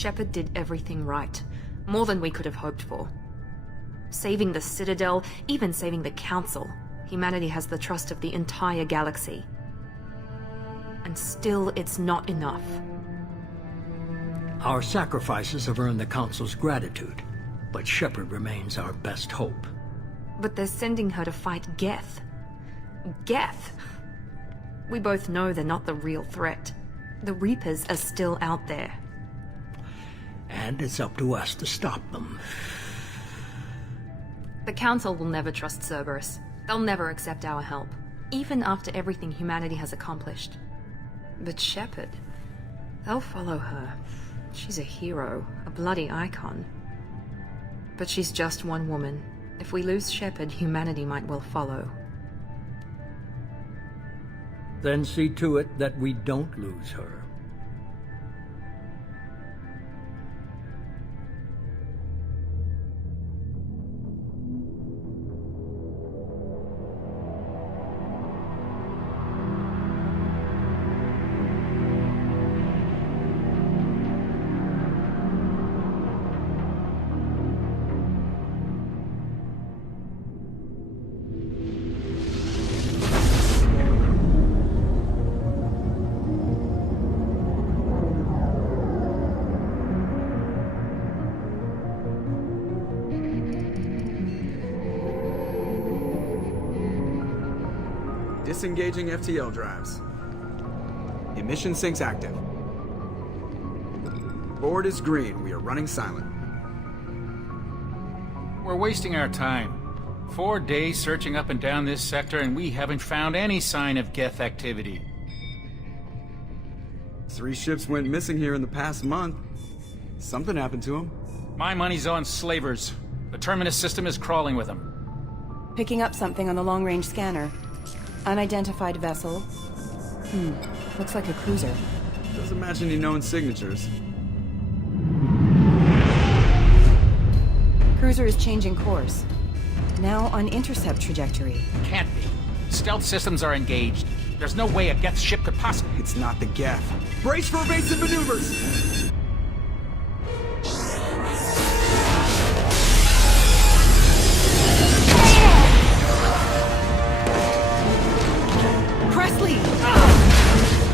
Shepard did everything right. More than we could have hoped for. Saving the Citadel, even saving the Council, humanity has the trust of the entire galaxy. And still, it's not enough. Our sacrifices have earned the Council's gratitude, but Shepard remains our best hope. But they're sending her to fight Geth. Geth! We both know they're not the real threat. The Reapers are still out there. And it's up to us to stop them. The Council will never trust Cerberus. They'll never accept our help, even after everything humanity has accomplished. But Shepard, they'll follow her. She's a hero, a bloody icon. But she's just one woman. If we lose Shepard, humanity might well follow. Then see to it that we don't lose her. Disengaging FTL drives. Emission sinks active. Board is green. We are running silent. We're wasting our time. 4 days searching up and down this sector, and we haven't found any sign of Geth activity. 3 ships went missing here in the past month. Something happened to them. My money's on slavers. The Terminus system is crawling with them. Picking up something on the long-range scanner. Unidentified vessel. Looks like a cruiser. Doesn't match any known signatures. Cruiser is changing course. Now on intercept trajectory. Can't be. Stealth systems are engaged. There's no way a Geth ship could possibly... It's not the Geth. Brace for evasive maneuvers!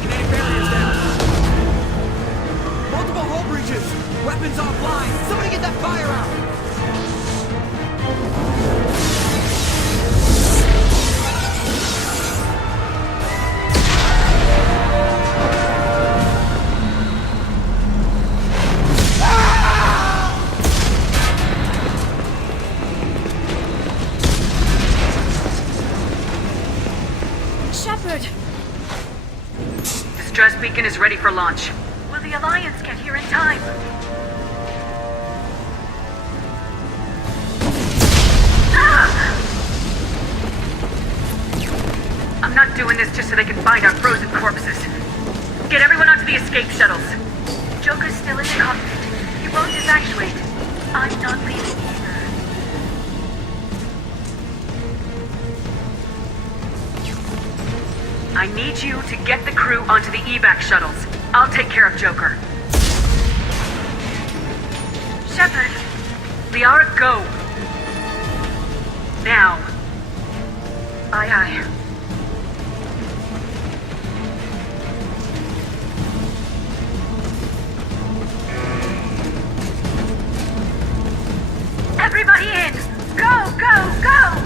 Kinetic barriers down. Multiple hull breaches. Weapons offline. Somebody get that fire out. Shepard! Distress beacon is ready for launch. Will the Alliance get here in time? I'm not doing this just so they can find our frozen corpses. Get everyone onto the escape shuttles. Joker's still in the cockpit. He won't evacuate. I'm not leaving either. I need you to get the crew onto the evac shuttles. I'll take care of Joker. Shepard. Liara, go. Now. Aye, aye. Everybody in! Go, go, go!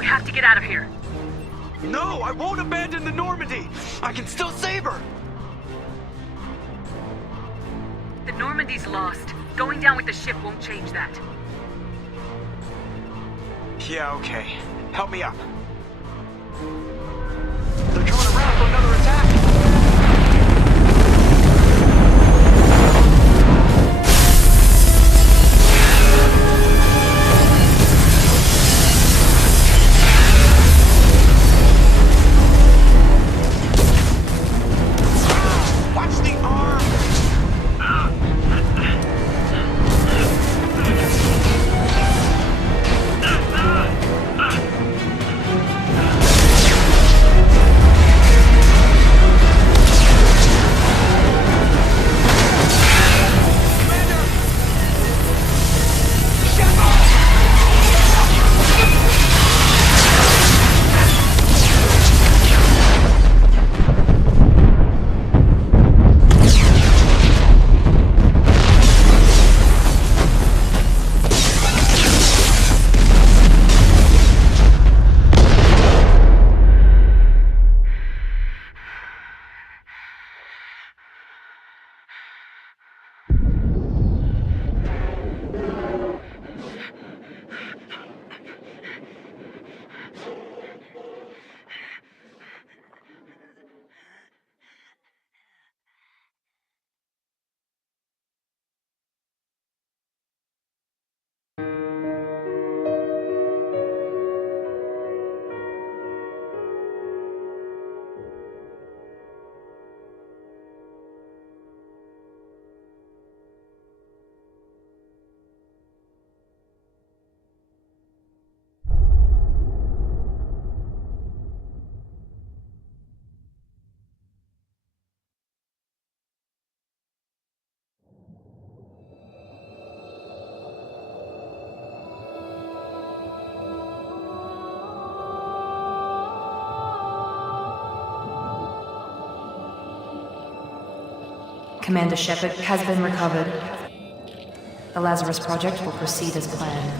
We have to get out of here. No, I won't abandon the Normandy! I can still save her! The Normandy's lost. Going down with the ship won't change that. Yeah, okay. Help me up. They're coming around for another attack! Watch the arm! Commander Shepard has been recovered. The Lazarus Project will proceed as planned.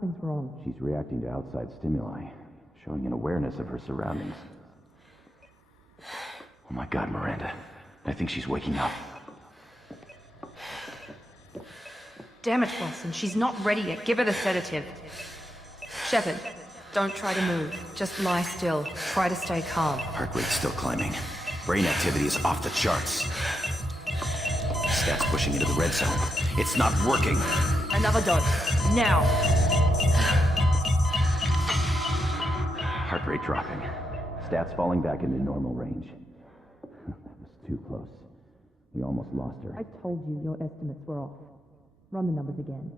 Something's wrong. She's reacting to outside stimuli, showing an awareness of her surroundings. Oh my God, Miranda. I think she's waking up. Damn it, Wilson. She's not ready yet. Give her the sedative. Shepard, don't try to move. Just lie still. Try to stay calm. Heart rate's still climbing. Brain activity is off the charts. Stats pushing into the red zone. It's not working. Another dose. Now. Heart rate dropping. Stats falling back into normal range. That was too close. We almost lost her. I told you your estimates were off. Run the numbers again.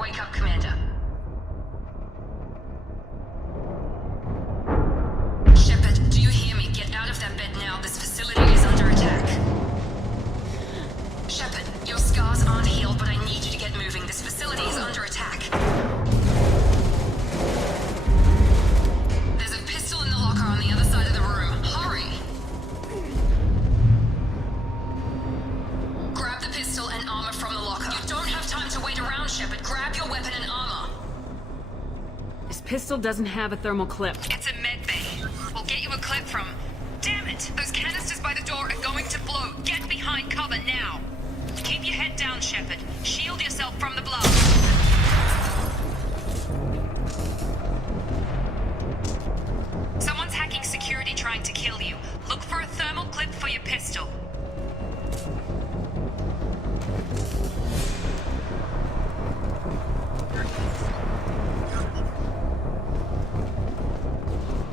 Wake up, Commander. Shepard, do you hear me? Get out of that bed now. This facility is under attack. Shepard, your scars aren't healed, but I need you to get moving. This facility is under attack. There's a pistol in the locker on the other side of the room. Hurry! Grab the pistol and armor from the locker. You don't have time to wait around, Shepard. Grab your weapon and armor. This pistol doesn't have a thermal clip. It's a med bay. We'll get you a clip from... Damn it! Those canisters by the door are going to blow. Get behind cover now. Keep your head down, Shepard. Shield yourself from the blast. Someone's hacking security trying to kill you. Look for a thermal clip for your pistol.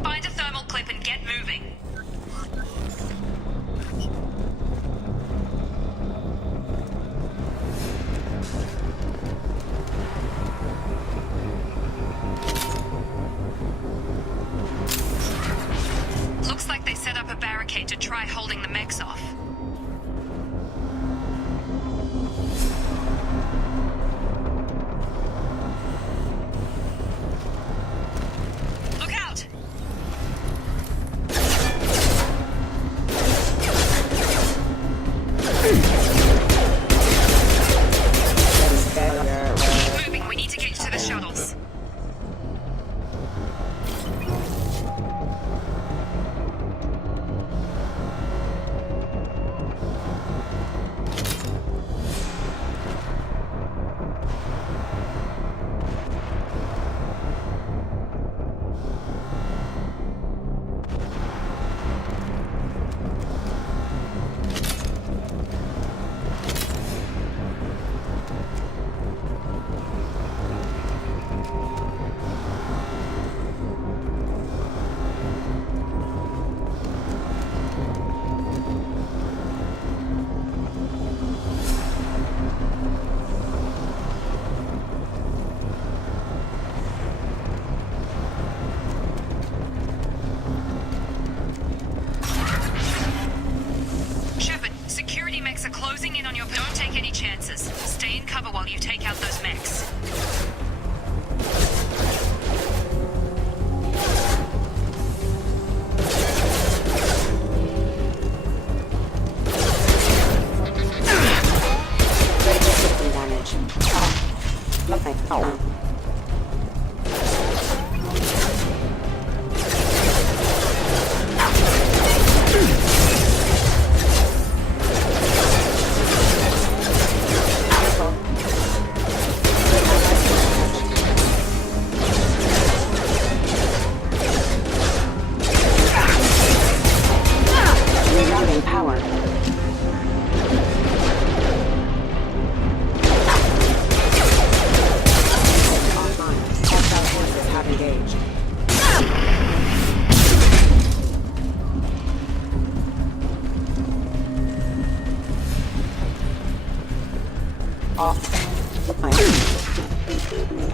Find a thermal clip and get moving. Looks like they set up a barricade to try holding the mechs off. Look out! Keep moving, we need to get you to the shuttles. Shepard, security mechs are closing in on your... Don't take any chances. Stay in cover while you take out those mechs.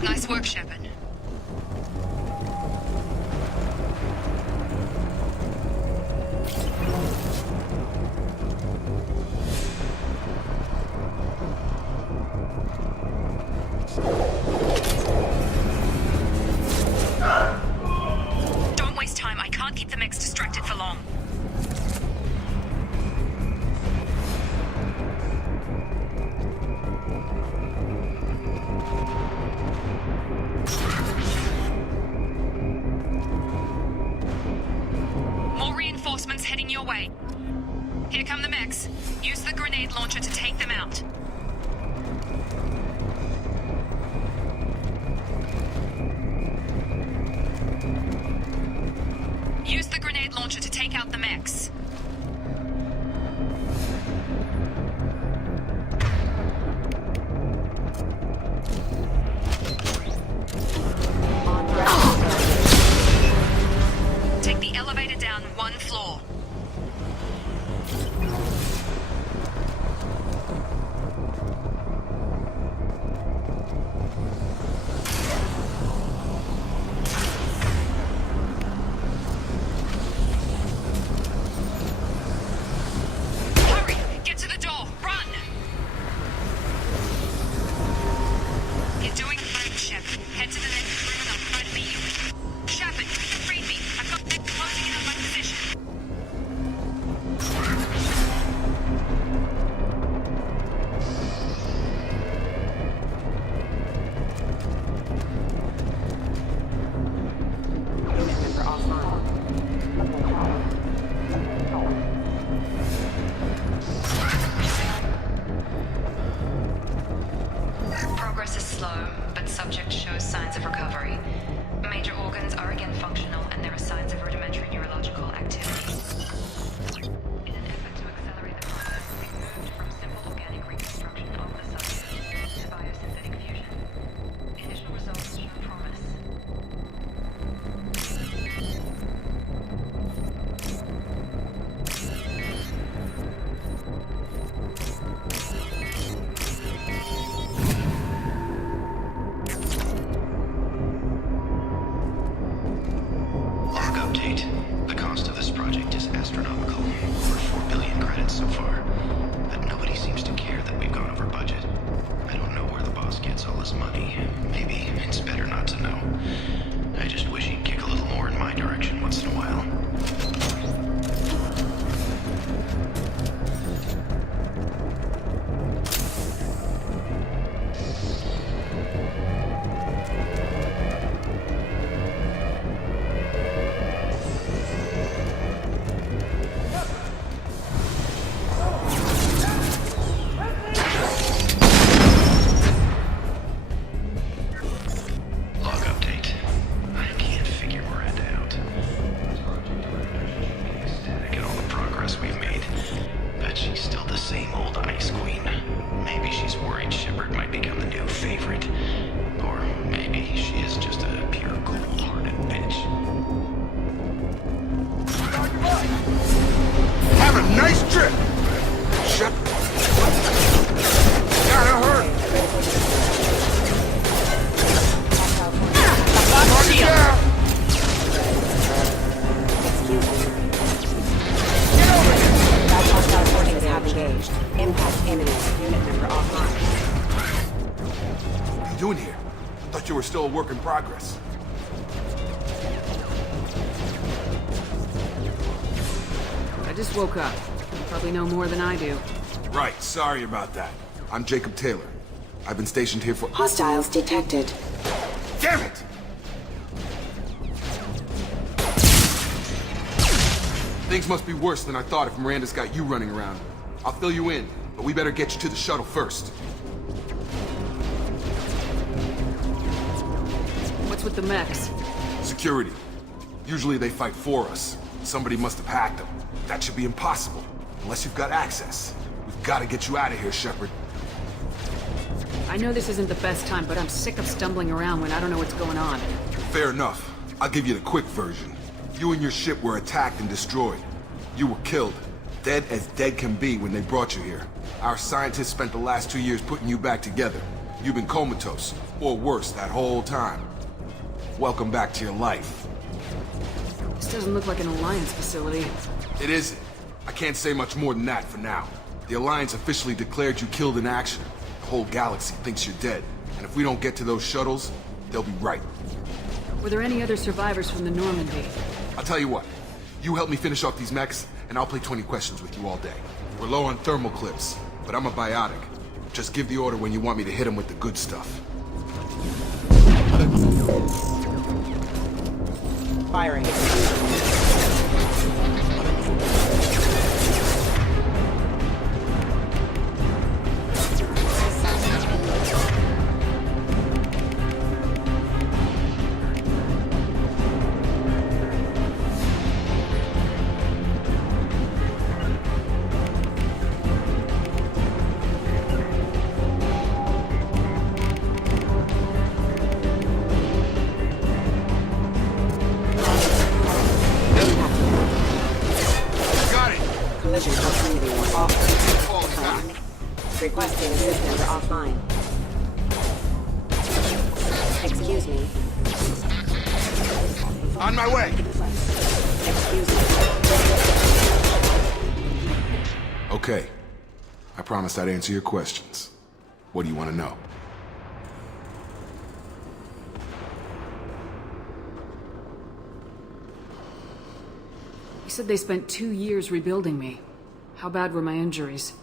Nice work, Shepard. Don't waste time. I can't keep keep the mechs distracted for long. More reinforcements heading your way. Here come the mechs. Use the grenade launcher to take them out. Use the grenade launcher to take out the mechs. Take the elevator down one floor. Hurry! Get to the door! Run! You're doing great, Shep. Head to the next room and I'll try to meet you. Shepard, read me. I've got them closing in on my position. Unit member offline. Progress is slow, but subject shows signs of recovery. Major organs are again functional, and there are signs of rudimentary neurological activity. In an effort to accelerate the process, we moved from simple organic reconstruction of the subject to biosynthetic fusion. Initial results show promise. Log update. The cost of this project is astronomical. Over 4 billion credits so far. But nobody seems to care that we've gone over budget. I don't know where the boss gets all this money. Maybe it's better not to know. I just wish he'd kick a little more in my direction once in a while. Log update. I can't figure Miranda out. Project director should be ecstatic at all the progress we've made. But she's still the same old ice queen. Maybe she's worried Shepard might become the new favorite. Or maybe she is just a pure cold-hearted bitch. Have a nice trip! Shut. Gotta hurt! That hostile forces have engaged. Impact imminent. Unit member offline. What are you doing here? I thought you were still a work in progress. I just woke up. You probably know more than I do. Right, sorry about that. I'm Jacob Taylor. I've been stationed here for— Hostiles detected. Damn it! Things must be worse than I thought if Miranda's got you running around. I'll fill you in, but we better get you to the shuttle first. What's with the mechs? Security. Usually they fight for us. Somebody must have hacked them. That should be impossible, unless you've got access. We've got to get you out of here, Shepard. I know this isn't the best time, but I'm sick of stumbling around when I don't know what's going on. Fair enough. I'll give you the quick version. You and your ship were attacked and destroyed. You were killed. Dead as dead can be when they brought you here. Our scientists spent the last 2 years putting you back together. You've been comatose, or worse, that whole time. Welcome back to your life. This doesn't look like an Alliance facility. It isn't. I can't say much more than that for now. The Alliance officially declared you killed in action. The whole galaxy thinks you're dead. And if we don't get to those shuttles, they'll be right. Were there any other survivors from the Normandy? I'll tell you what. You help me finish off these mechs, and I'll play 20 questions with you all day. We're low on thermal clips, but I'm a biotic. Just give the order when you want me to hit them with the good stuff. Firing. Requesting assistance offline. Excuse me. On my way! Excuse me. Okay. I promised I'd answer your questions. What do you want to know? You said they spent 2 years rebuilding me. How bad were my injuries?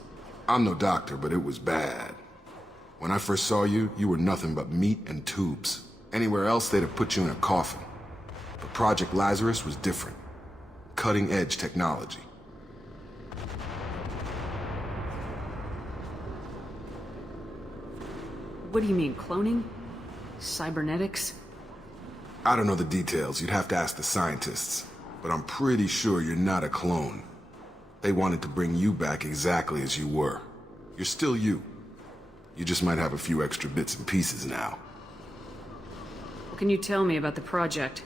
I'm no doctor, but it was bad. When I first saw you, you were nothing but meat and tubes. Anywhere else, they'd have put you in a coffin. But Project Lazarus was different. Cutting-edge technology. What do you mean, cloning? Cybernetics? I don't know the details. You'd have to ask the scientists. But I'm pretty sure you're not a clone. They wanted to bring you back exactly as you were. You're still you. You just might have a few extra bits and pieces now. What can you tell me about the project?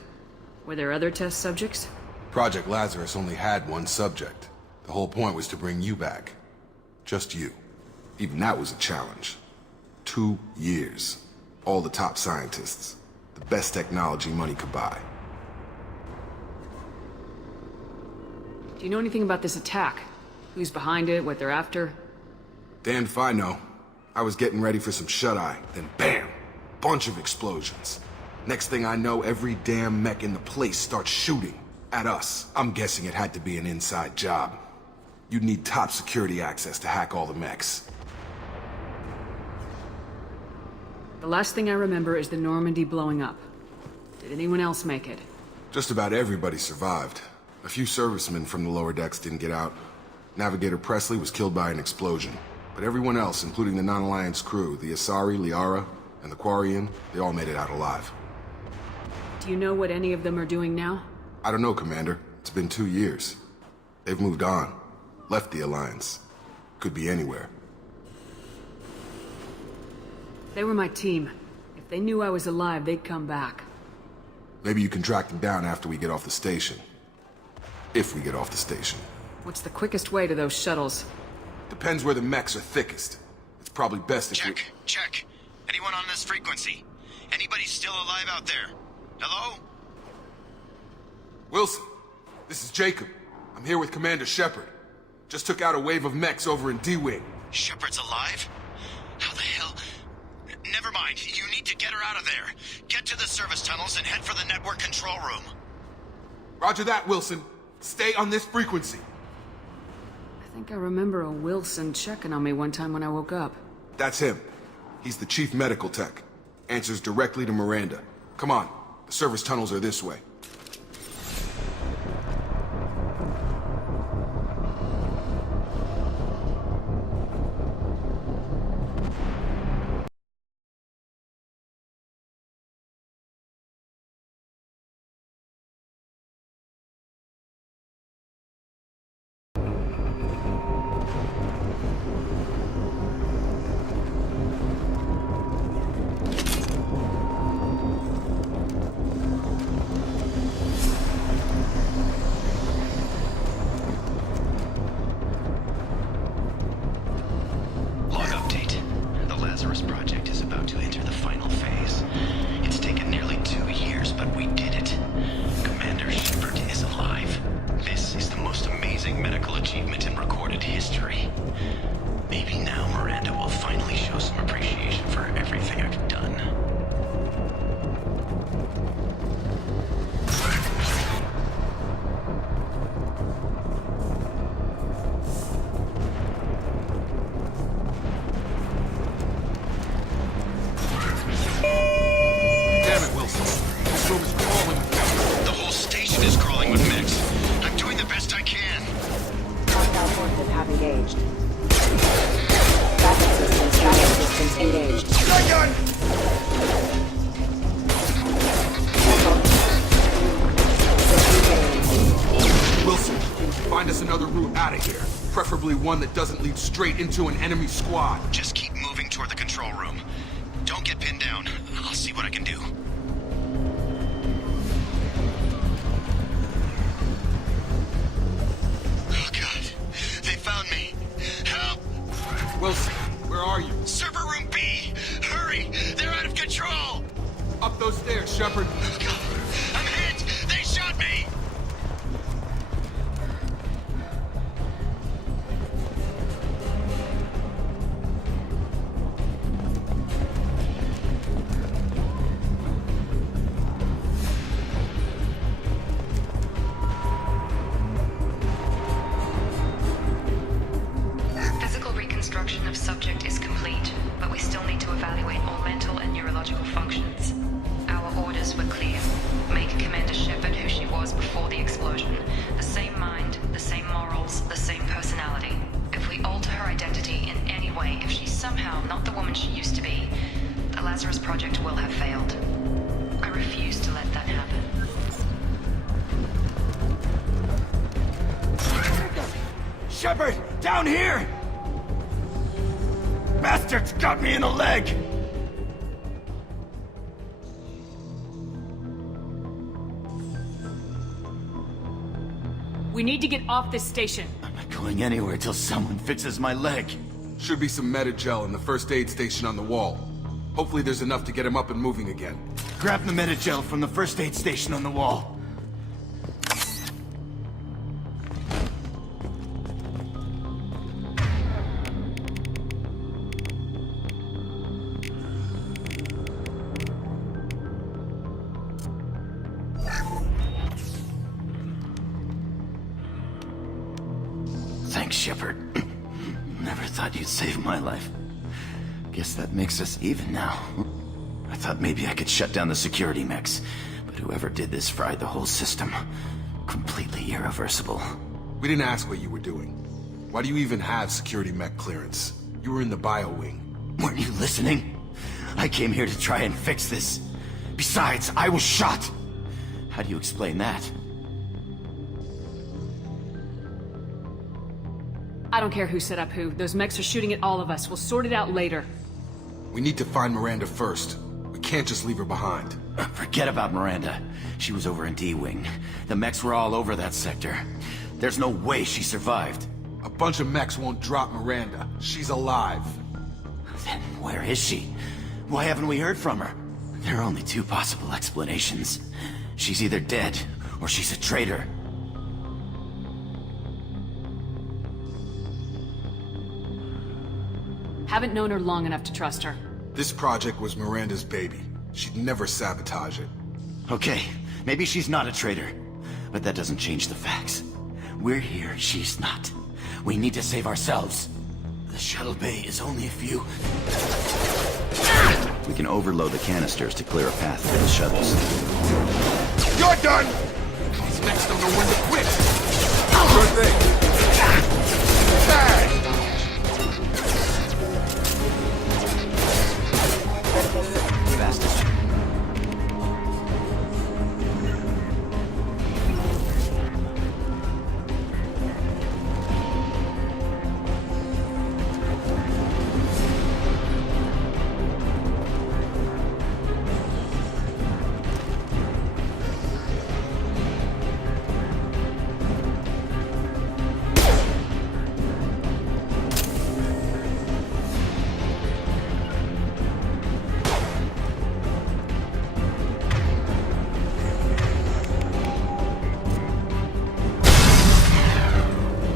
Were there other test subjects? Project Lazarus only had one subject. The whole point was to bring you back. Just you. Even that was a challenge. 2 years. All the top scientists. The best technology money could buy. Do you know anything about this attack? Who's behind it, what they're after? Damned if I know. I was getting ready for some shut-eye, then bam! Bunch of explosions. Next thing I know, every damn mech in the place starts shooting. At us. I'm guessing it had to be an inside job. You'd need top security access to hack all the mechs. The last thing I remember is the Normandy blowing up. Did anyone else make it? Just about everybody survived. A few servicemen from the lower decks didn't get out. Navigator Presley was killed by an explosion. But everyone else, including the non-Alliance crew, the Asari, Liara, and the Quarian, they all made it out alive. Do you know what any of them are doing now? I don't know, Commander. It's been 2 years. They've moved on. Left the Alliance. Could be anywhere. They were my team. If they knew I was alive, they'd come back. Maybe you can track them down after we get off the station. If we get off the station. What's the quickest way to those shuttles? Depends where the mechs are thickest. It's probably best if Check. Check. Anyone on this frequency? Anybody still alive out there? Hello? Wilson, this is Jacob. I'm here with Commander Shepard. Just took out a wave of mechs over in D-Wing. Shepard's alive? How the hell? Never mind. You need to get her out of there. Get to the service tunnels and head for the network control room. Roger that, Wilson. Stay on this frequency. I think I remember a Wilson checking on me one time when I woke up. That's him. He's the chief medical tech. Answers directly to Miranda. Come on. The service tunnels are this way. Out of here. Preferably one that doesn't lead straight into an enemy squad. Just keep moving toward the control room. Don't get pinned down. I'll see what I can do. Oh, God. They found me. Help! Wilson, where are you? Server room B! Hurry! They're out of control! Up those stairs, Shepard. Oh, God. I'm hit! They shot me! Physical reconstruction of subject is complete, but we still need to evaluate all mental and neurological functions. Our orders were clear. Make Commander Shepard who she was before the explosion. The same mind, the same morals, the same personality. If we alter her identity in any way, if she's somehow not the woman she used to be, the Lazarus Project will have failed. I refuse to let that happen. Shepard, down here! Bastards got me in the leg! We need to get off this station. I'm not going anywhere till someone fixes my leg. Should be some Metagel in the first aid station on the wall. Hopefully there's enough to get him up and moving again. Grab the Metagel from the first aid station on the wall. Thanks, Shepard. Never thought you'd save my life. Guess that makes us even now. I thought maybe I could shut down the security mechs, but whoever did this fried the whole system. Completely irreversible. We didn't ask what you were doing. Why do you even have security mech clearance? You were in the bio wing. Weren't you listening? I came here to try and fix this. Besides, I was shot. How do you explain that? I don't care who set up who. Those mechs are shooting at all of us. We'll sort it out later. We need to find Miranda first. We can't just leave her behind. Forget about Miranda. She was over in D-Wing. The mechs were all over that sector. There's no way she survived. A bunch of mechs won't drop Miranda. She's alive. Then where is she? Why haven't we heard from her? There are only two possible explanations. She's either dead, or she's a traitor. Haven't known her long enough to trust her. This project was Miranda's baby. She'd never sabotage it. Okay, maybe she's not a traitor. But that doesn't change the facts. We're here, she's not. We need to save ourselves. The shuttle bay is only a few... We can overload the canisters to clear a path for the shuttles. You're done! These mechs don't know when to quit! Sure thing! Fastest.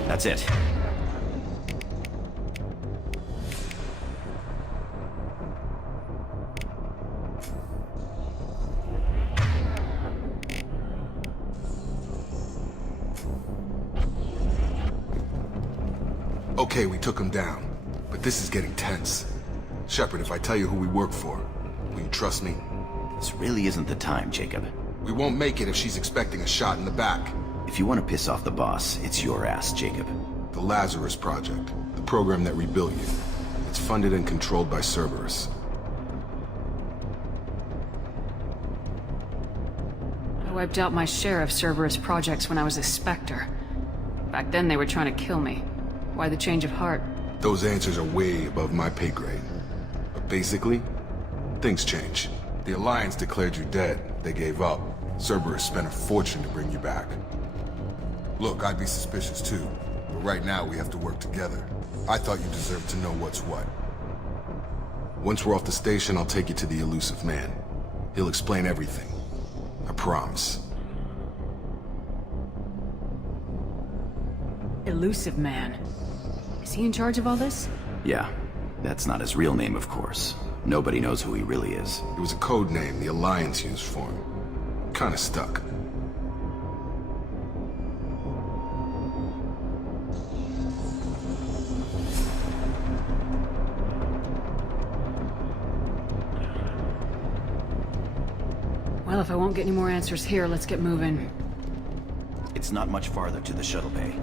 That's it. Okay, we took him down. But this is getting tense. Shepard, if I tell you who we work for, will you trust me? This really isn't the time, Jacob. We won't make it if she's expecting a shot in the back. If you want to piss off the boss, it's your ass, Jacob. The Lazarus Project, the program that rebuilt you. It's funded and controlled by Cerberus. I wiped out my share of Cerberus projects when I was a Spectre. Back then they were trying to kill me. Why the change of heart? Those answers are way above my pay grade. But basically, things change. The Alliance declared you dead. They gave up. Cerberus spent a fortune to bring you back. Look, I'd be suspicious too. But right now, we have to work together. I thought you deserved to know what's what. Once we're off the station, I'll take you to the elusive man. He'll explain everything. I promise. Elusive man. Is he in charge of all this? Yeah. That's not his real name, of course. Nobody knows who he really is. It was a code name the Alliance used for him. Kinda stuck. Well, if I won't get any more answers here, let's get moving. It's not much farther to the shuttle bay.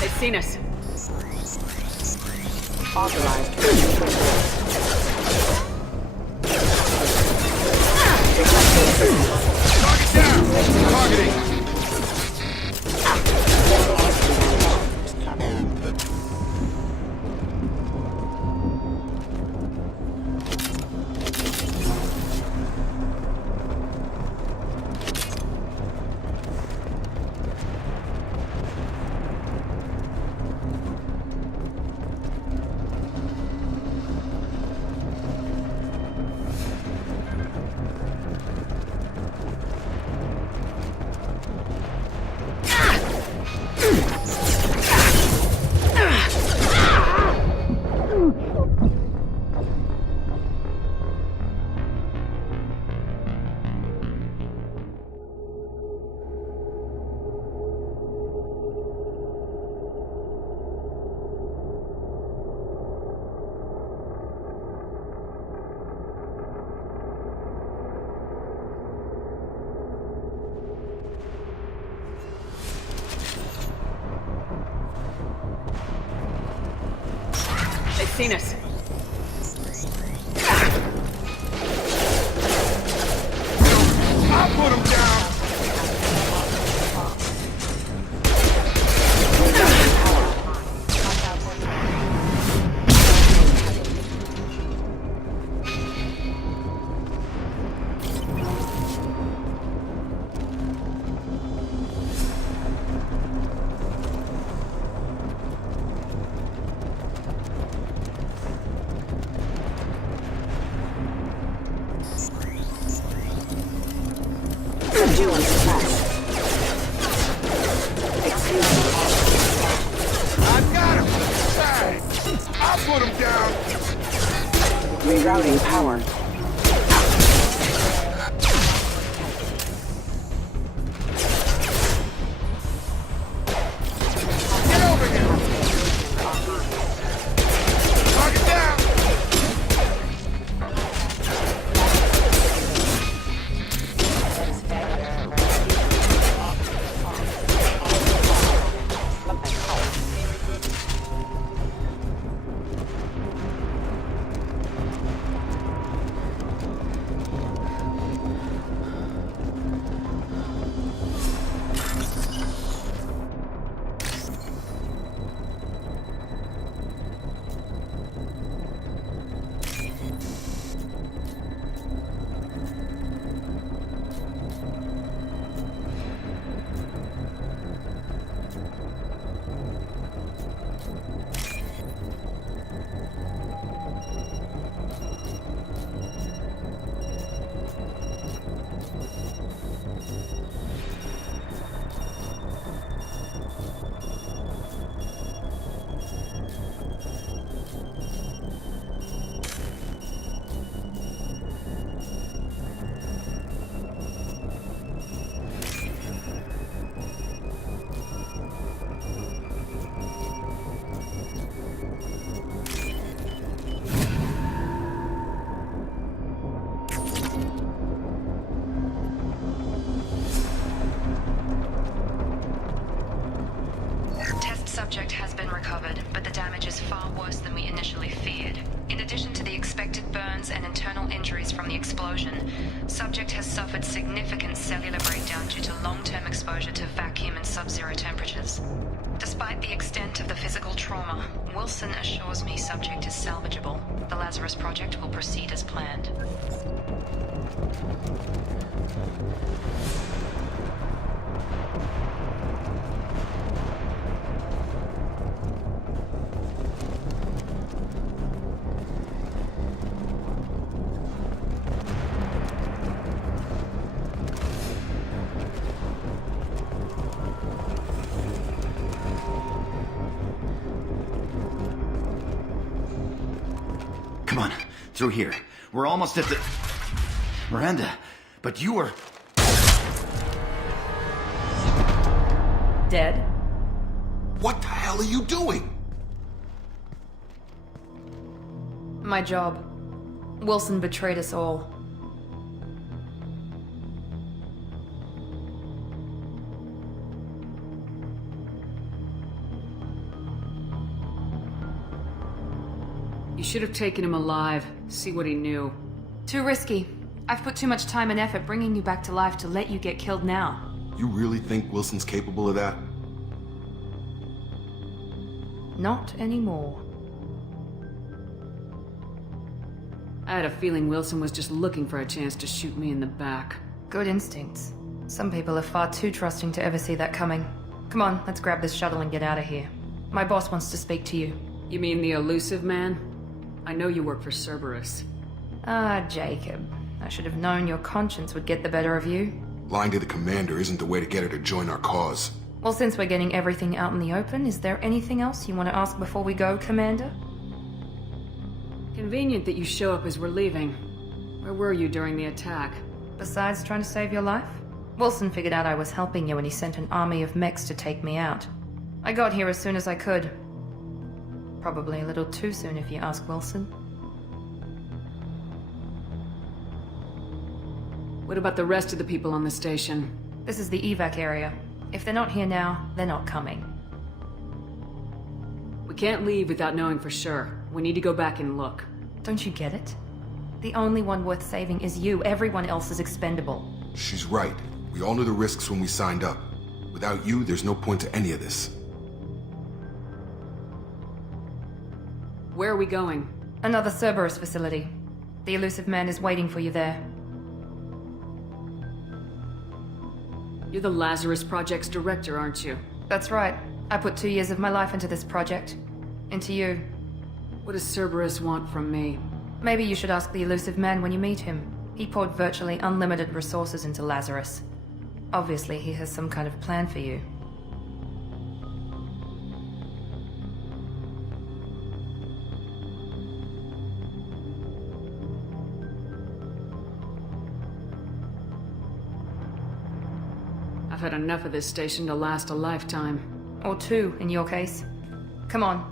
They've seen us. Authorized. Target down! Targeting! They've seen us. I'll put him down! Subdue on suppress. I got him! Bang! I'll put him down! Rerouting power. Get over here! Target down! Subject has been recovered, but the damage is far worse than we initially feared. In addition to the expected burns and internal injuries from the explosion, Subject has suffered significant cellular breakdown due to long-term exposure to vacuum and sub-zero temperatures. Despite the extent of the physical trauma, Wilson assures me Subject is salvageable. The Lazarus Project will proceed as planned. Come on, through here. We're almost at the... Miranda, but you were... Dead? What the hell are you doing? My job. Wilson betrayed us all. You should have taken him alive. See what he knew. Too risky. I've put too much time and effort bringing you back to life to let you get killed now. You really think Wilson's capable of that? Not anymore. I had a feeling Wilson was just looking for a chance to shoot me in the back. Good instincts. Some people are far too trusting to ever see that coming. Come on, let's grab this shuttle and get out of here. My boss wants to speak to you. You mean the elusive man? I know you work for Cerberus. Ah, Jacob. I should have known your conscience would get the better of you. Lying to the commander isn't the way to get her to join our cause. Well, since we're getting everything out in the open, is there anything else you want to ask before we go, Commander? Convenient that you show up as we're leaving. Where were you during the attack? Besides trying to save your life? Wilson figured out I was helping you and he sent an army of mechs to take me out. I got here as soon as I could. Probably a little too soon if you ask Wilson. What about the rest of the people on the station? This is the evac area. If they're not here now, they're not coming. We can't leave without knowing for sure. We need to go back and look. Don't you get it? The only one worth saving is you. Everyone else is expendable. She's right. We all knew the risks when we signed up. Without you, there's no point to any of this. Where are we going? Another Cerberus facility. The elusive man is waiting for you there. You're the Lazarus Project's director, aren't you? That's right. I put 2 years of my life into this project. Into you. What does Cerberus want from me? Maybe you should ask the elusive man when you meet him. He poured virtually unlimited resources into Lazarus. Obviously, he has some kind of plan for you. I've had enough of this station to last a lifetime. Or 2, in your case. Come on.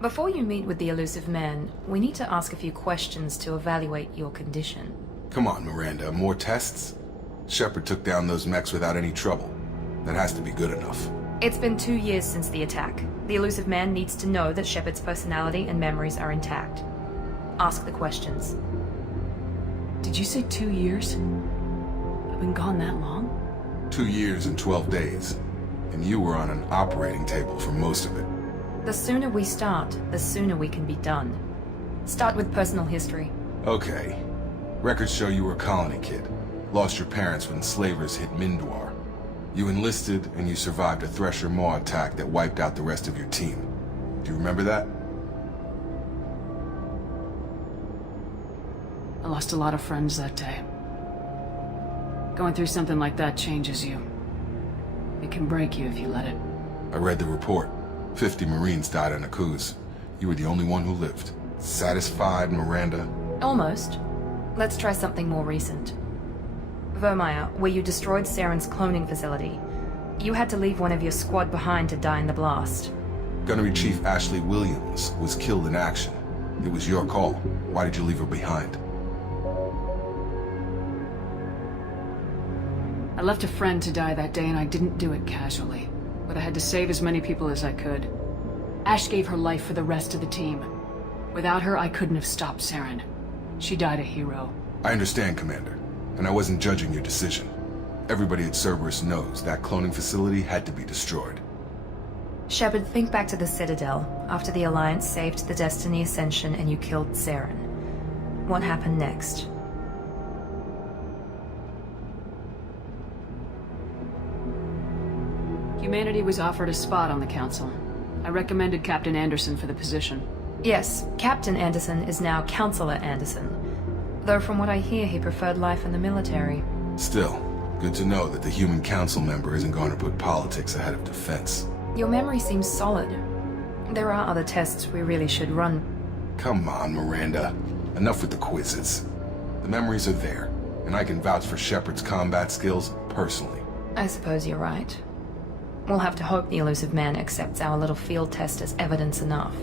Before you meet with the elusive man, we need to ask a few questions to evaluate your condition. Come on, Miranda, more tests? Shepard took down those mechs without any trouble. That has to be good enough. It's been 2 years since the attack. The elusive man needs to know that Shepard's personality and memories are intact. Ask the questions. Did you say 2 years? I've been gone that long? 2 years and 12 days. And you were on an operating table for most of it. The sooner we start, the sooner we can be done. Start with personal history. Okay. Records show you were a colony kid. Lost your parents when slavers hit Mindwar. You enlisted and you survived a Thresher Maw attack that wiped out the rest of your team. Do you remember that? I lost a lot of friends that day. Going through something like that changes you. It can break you if you let it. I read the report. 50 Marines died on a cruise. You were the only one who lived. Satisfied, Miranda? Almost. Let's try something more recent. Vermeer, where you destroyed Saren's cloning facility. You had to leave one of your squad behind to die in the blast. Gunnery Chief Ashley Williams was killed in action. It was your call. Why did you leave her behind? I left a friend to die that day and I didn't do it casually. But I had to save as many people as I could. Ash gave her life for the rest of the team. Without her, I couldn't have stopped Saren. She died a hero. I understand, Commander, and I wasn't judging your decision. Everybody at Cerberus knows that cloning facility had to be destroyed. Shepard, think back to the Citadel, after the Alliance saved the Destiny Ascension and you killed Saren. What happened next? Humanity was offered a spot on the Council. I recommended Captain Anderson for the position. Yes, Captain Anderson is now Counselor Anderson. Though from what I hear, he preferred life in the military. Still, good to know that the human council member isn't going to put politics ahead of defense. Your memory seems solid. There are other tests we really should run. Come on, Miranda. Enough with the quizzes. The memories are there, and I can vouch for Shepard's combat skills personally. I suppose you're right. We'll have to hope the Elusive Man accepts our little field test as evidence enough.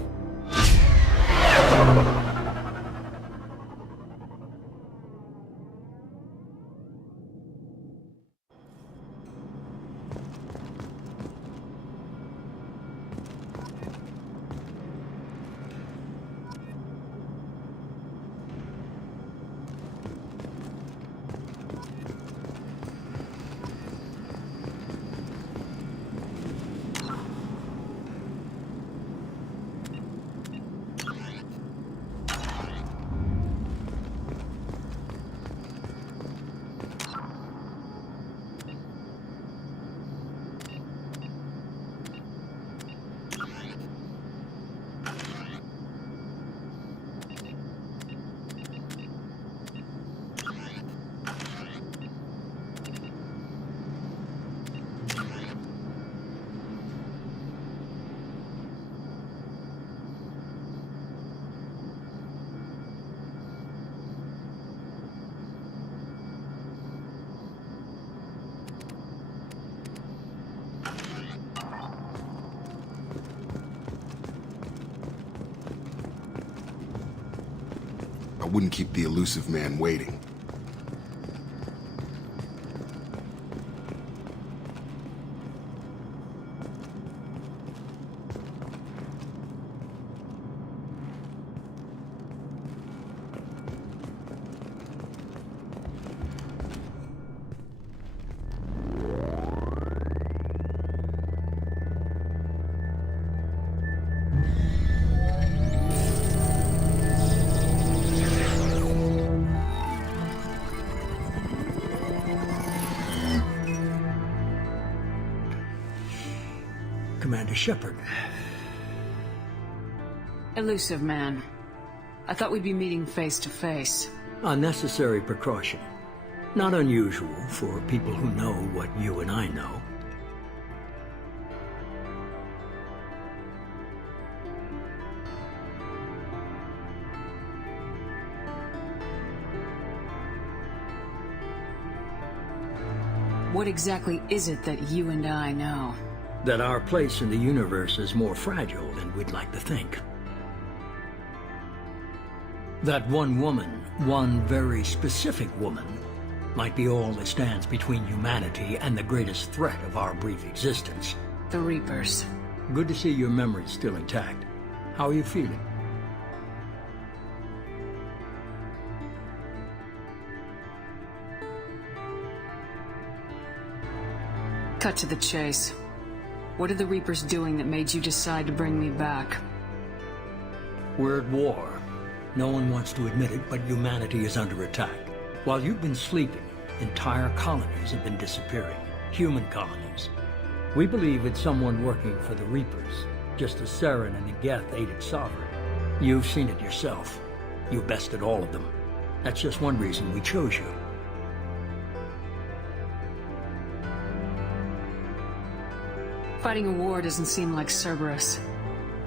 I wouldn't keep the Elusive Man waiting. Commander Shepard. Elusive Man. I thought we'd be meeting face to face. A necessary precaution. Not unusual for people who know what you and I know. What exactly is it that you and I know? That our place in the universe is more fragile than we'd like to think. That one woman, one very specific woman, might be all that stands between humanity and the greatest threat of our brief existence. The Reapers. Good to see your memory's still intact. How are you feeling? Cut to the chase. What are the Reapers doing that made you decide to bring me back? We're at war. No one wants to admit it, but humanity is under attack. While you've been sleeping, entire colonies have been disappearing. Human colonies. We believe it's someone working for the Reapers, just as Saren and Geth aided Sovereign. You've seen it yourself. You bested all of them. That's just one reason we chose you. Fighting a war doesn't seem like Cerberus.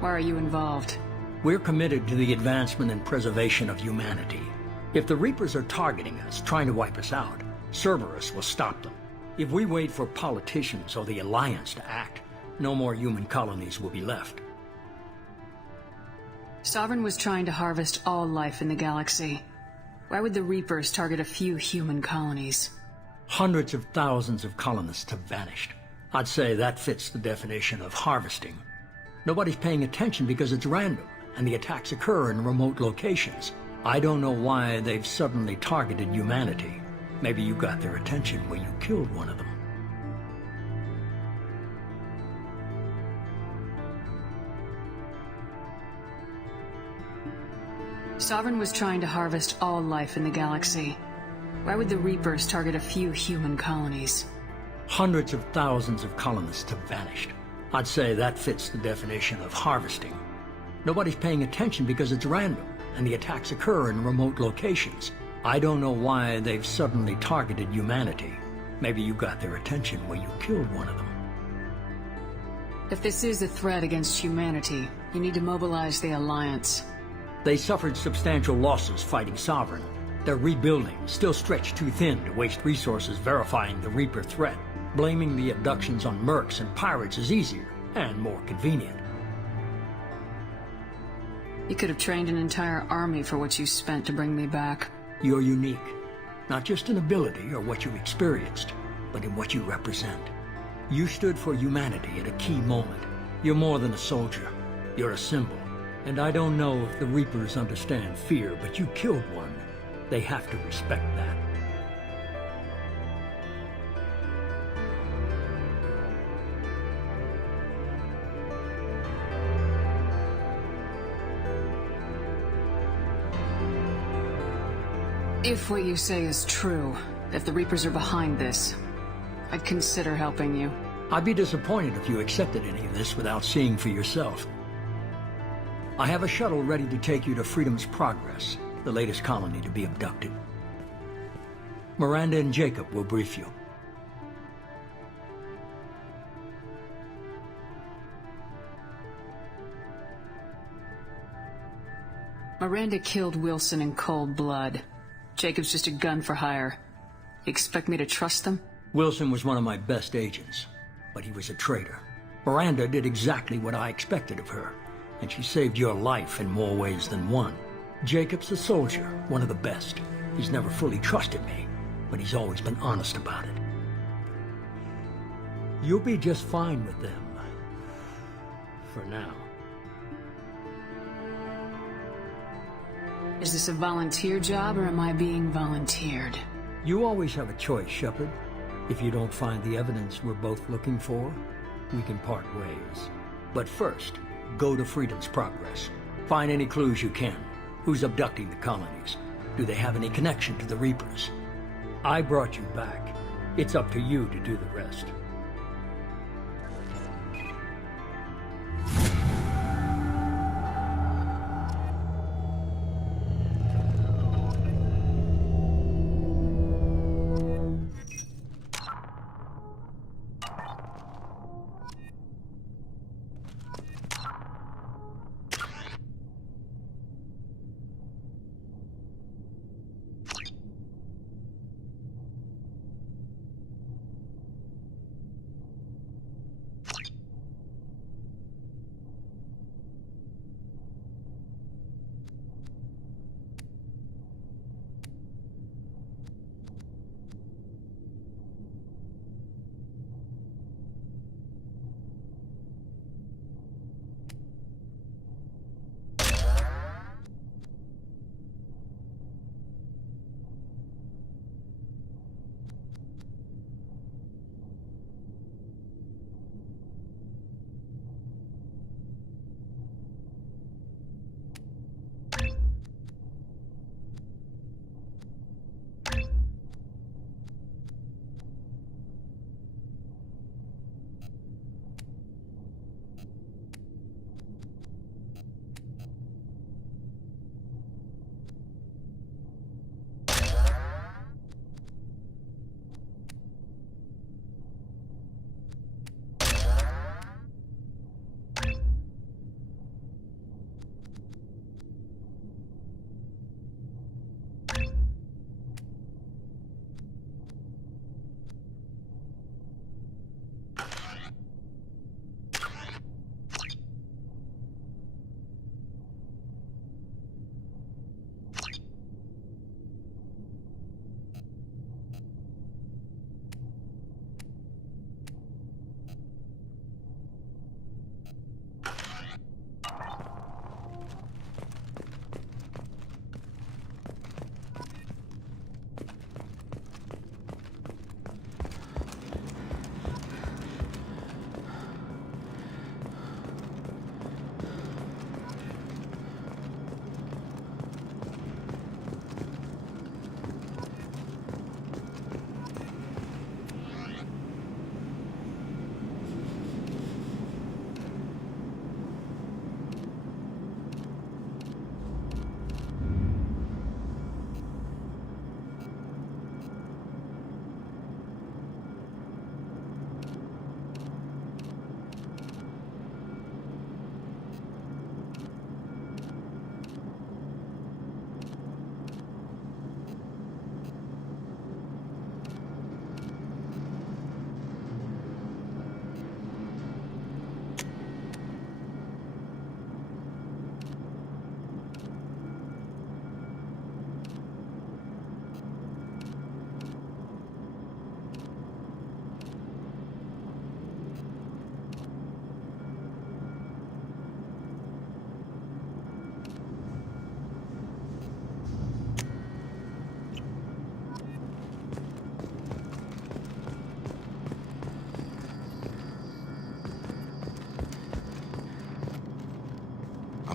Why are you involved? We're committed to the advancement and preservation of humanity. If the Reapers are targeting us, trying to wipe us out, Cerberus will stop them. If we wait for politicians or the Alliance to act, no more human colonies will be left. Sovereign was trying to harvest all life in the galaxy. Why would the Reapers target a few human colonies? Hundreds of thousands of colonists have vanished. I'd say that fits the definition of harvesting. Nobody's paying attention because it's random, and the attacks occur in remote locations. I don't know why they've suddenly targeted humanity. Maybe you got their attention when you killed one of them. Sovereign was trying to harvest all life in the galaxy. Why would the Reapers target a few human colonies? Hundreds of thousands of colonists have vanished. I'd say that fits the definition of harvesting. Nobody's paying attention because it's random, and the attacks occur in remote locations. I don't know why they've suddenly targeted humanity. Maybe you got their attention when you killed one of them. If this is a threat against humanity, you need to mobilize the Alliance. They suffered substantial losses fighting Sovereign. They're rebuilding, still stretched too thin to waste resources verifying the Reaper threat. Blaming the abductions on mercs and pirates is easier and more convenient. You could have trained an entire army for what you spent to bring me back. You're unique, not just in ability or what you experienced, but in what you represent. You stood for humanity at a key moment. You're more than a soldier. You're a symbol. And I don't know if the Reapers understand fear, but you killed one. They have to respect that. If what you say is true, if the Reapers are behind this, I'd consider helping you. I'd be disappointed if you accepted any of this without seeing for yourself. I have a shuttle ready to take you to Freedom's Progress, the latest colony to be abducted. Miranda and Jacob will brief you. Miranda killed Wilson in cold blood. Jacob's just a gun for hire. You expect me to trust them? Wilson was one of my best agents, but he was a traitor. Miranda did exactly what I expected of her, and she saved your life in more ways than one. Jacob's a soldier, one of the best. He's never fully trusted me, but he's always been honest about it. You'll be just fine with them. For now. Is this a volunteer job, or am I being volunteered? You always have a choice, Shepard. If you don't find the evidence we're both looking for, we can part ways. But first, go to Freedom's Progress. Find any clues you can. Who's abducting the colonies? Do they have any connection to the Reapers? I brought you back. It's up to you to do the rest.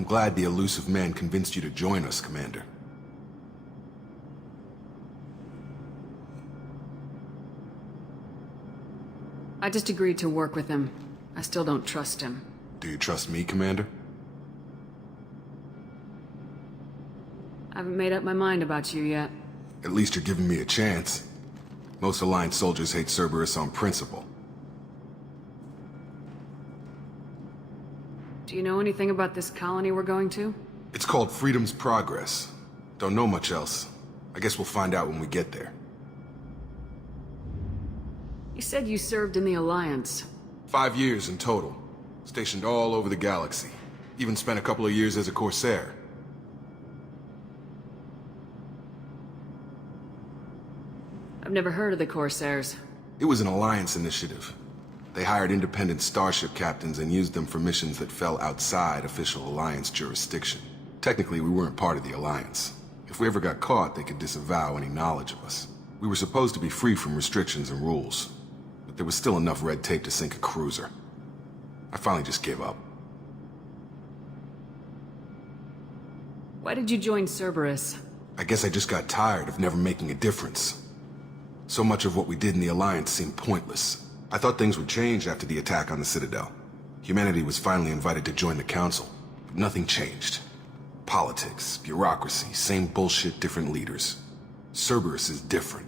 I'm glad the elusive man convinced you to join us, Commander. I just agreed to work with him. I still don't trust him. Do you trust me, Commander? I haven't made up my mind about you yet. At least you're giving me a chance. Most Alliance soldiers hate Cerberus on principle. Do you know anything about this colony we're going to? It's called Freedom's Progress. Don't know much else. I guess we'll find out when we get there. You said you served in the Alliance. 5 years in total. Stationed all over the galaxy. Even spent a couple of years as a Corsair. I've never heard of the Corsairs. It was an Alliance initiative. They hired independent starship captains and used them for missions that fell outside official Alliance jurisdiction. Technically, we weren't part of the Alliance. If we ever got caught, they could disavow any knowledge of us. We were supposed to be free from restrictions and rules, but there was still enough red tape to sink a cruiser. I finally just gave up. Why did you join Cerberus? I guess I just got tired of never making a difference. So much of what we did in the Alliance seemed pointless. I thought things would change after the attack on the Citadel. Humanity was finally invited to join the Council, but nothing changed. Politics, bureaucracy, same bullshit, different leaders. Cerberus is different.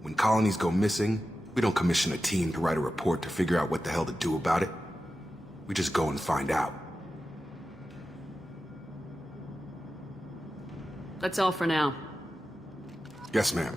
When colonies go missing, we don't commission a team to write a report to figure out what the hell to do about it. We just go and find out. That's all for now. Yes, ma'am.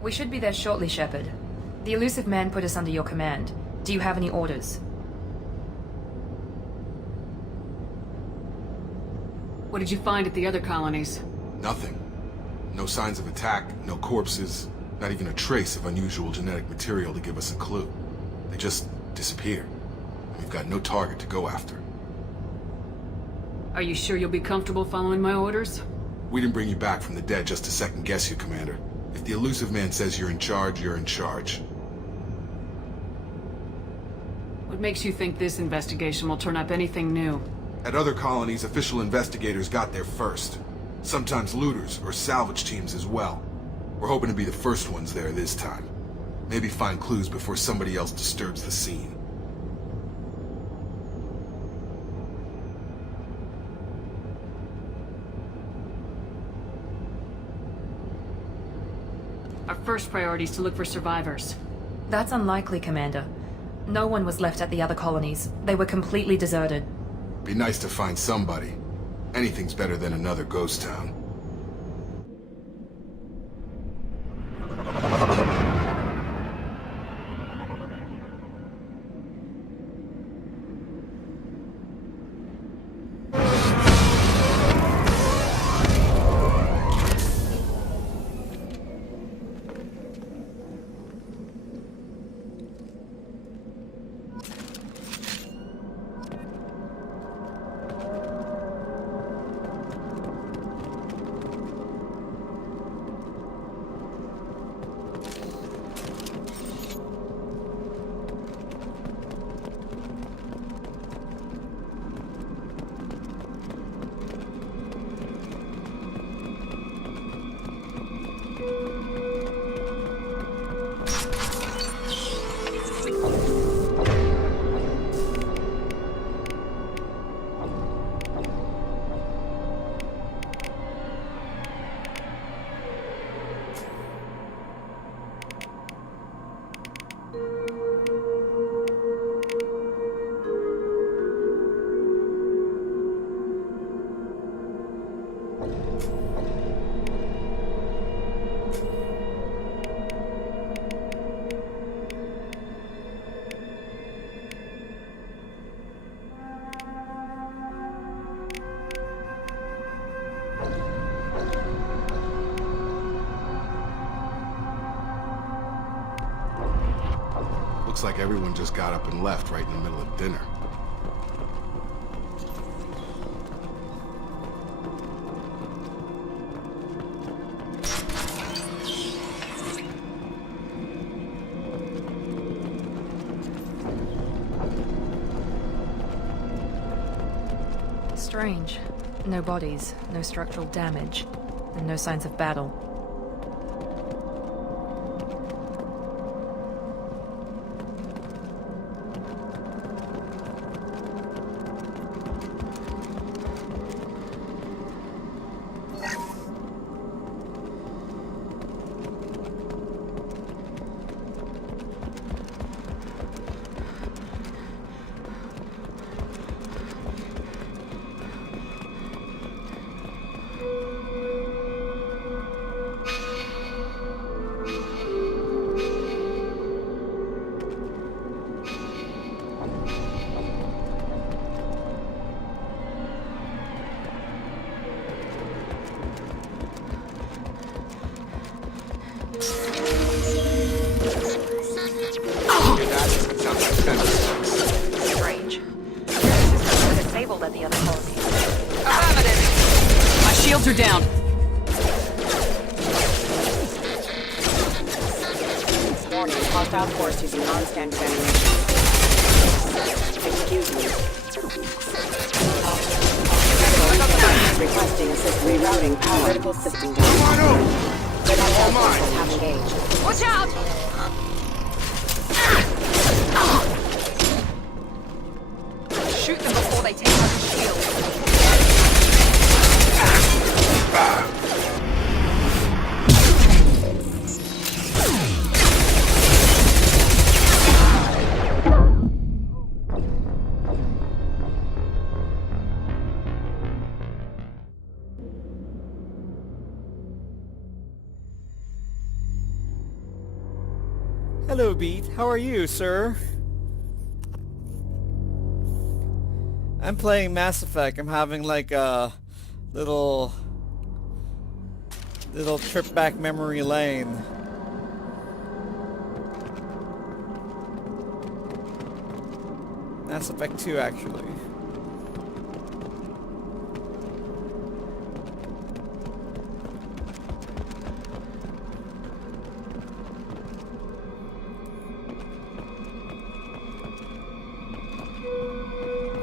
We should be there shortly, Shepard. The elusive man put us under your command. Do you have any orders? What did you find at the other colonies? Nothing. No signs of attack, no corpses, not even a trace of unusual genetic material to give us a clue. They just disappear. And we've got no target to go after. Are you sure you'll be comfortable following my orders? We didn't bring you back from the dead just to second guess you, Commander. If the elusive man says you're in charge, you're in charge. What makes you think this investigation will turn up anything new? At other colonies, official investigators got there first. Sometimes looters or salvage teams as well. We're hoping to be the first ones there this time. Maybe find clues before somebody else disturbs the scene. Our first priority is to look for survivors. That's unlikely, Commander. No one was left at the other colonies. They were completely deserted. Be nice to find somebody. Anything's better than another ghost town. Looks like everyone just got up and left right in the middle of dinner. Strange. No bodies, no structural damage, and no signs of battle. Strange. They're disabled at the other colonies. Affirmative! My shields are down. Warning, hostile force using non-standard ammunition. Excuse me. Requesting assist rerouting power. Critical system down. Critical forces have engaged. Watch out! Shoot them before they take out the shield. Hello, Beat. How are you, sir? I'm playing Mass Effect. I'm having like a little trip back memory lane. Mass Effect 2, actually.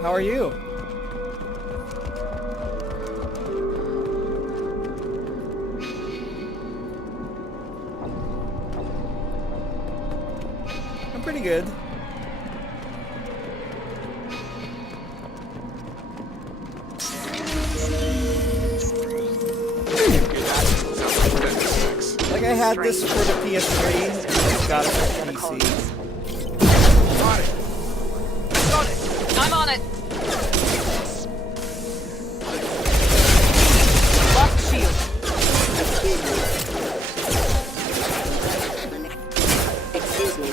How are you? I'm pretty good. Like I had this for the PS3 and I just got it for PC. I'm on it. Lost shield. Excuse me.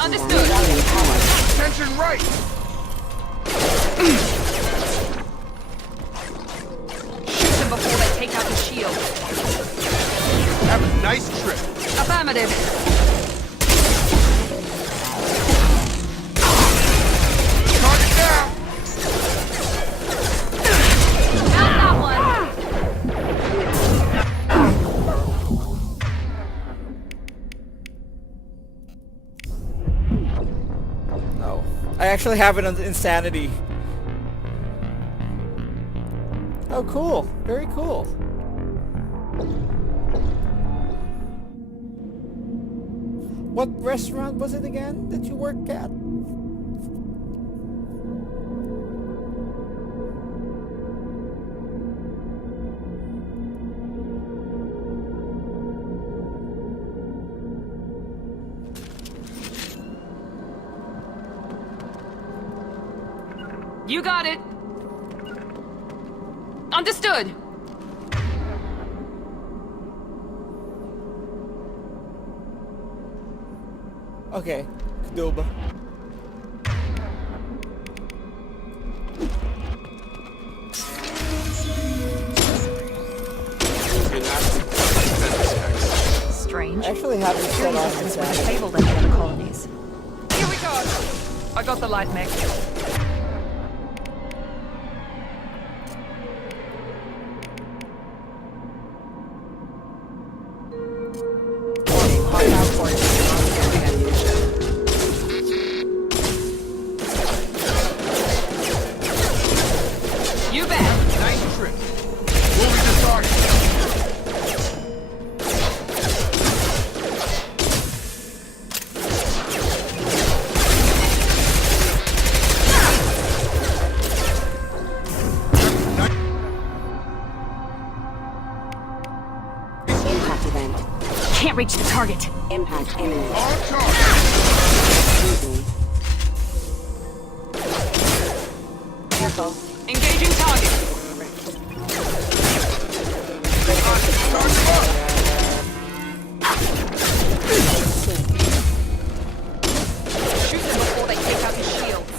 Understood. Attention right! Shoot them before they take out the shield. Have a nice trip. Affirmative. Target down! Out that one. Oh. I actually have it on Insanity. Oh, cool. Very cool. What restaurant was it again that you work at? You got it. Understood. Okay, Kadoba. Strange. I actually haven't set on systems were this. disabled in the other colonies. Here we go! I got the light mech. You bet! Nice trip. Moving to target. Impact event. Can't reach the target. Impact imminent. On target. Careful. Engaging target! Shoot them before they take out his shields.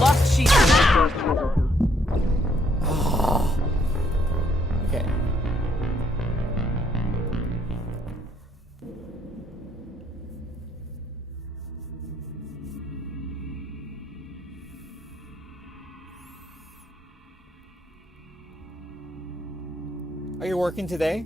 Lost shield. Okay. Are you working today?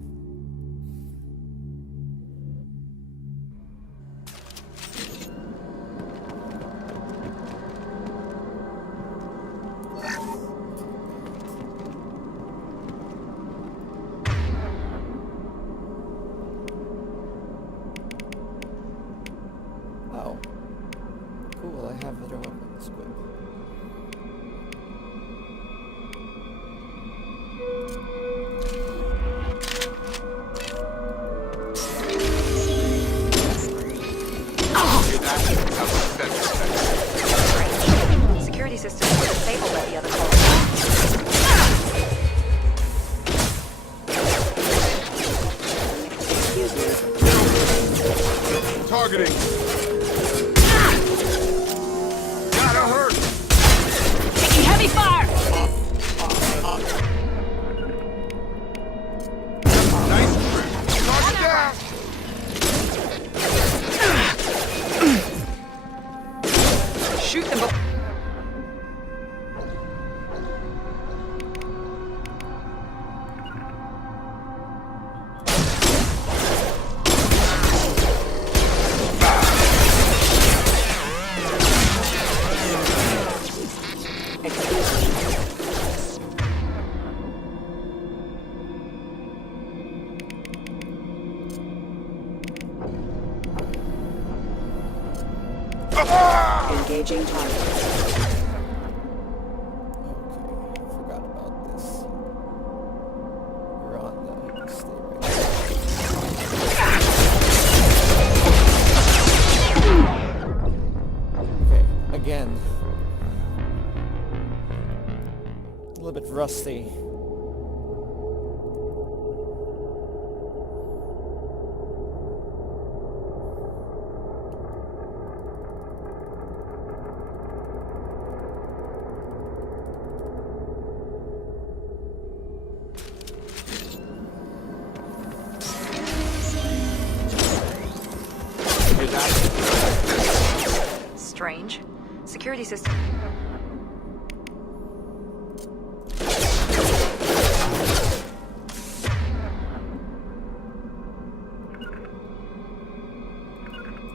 Oh. Cool, I have other weapons. Good. Security systems were disabled at the other colony. Targeting. Gotta hurt. Taking heavy fire! Nice trip. Target down. Shoot them before... Engaging target. Forgot about this. You're on the stay right. Okay, again. A little bit rusty. Strange. Security system.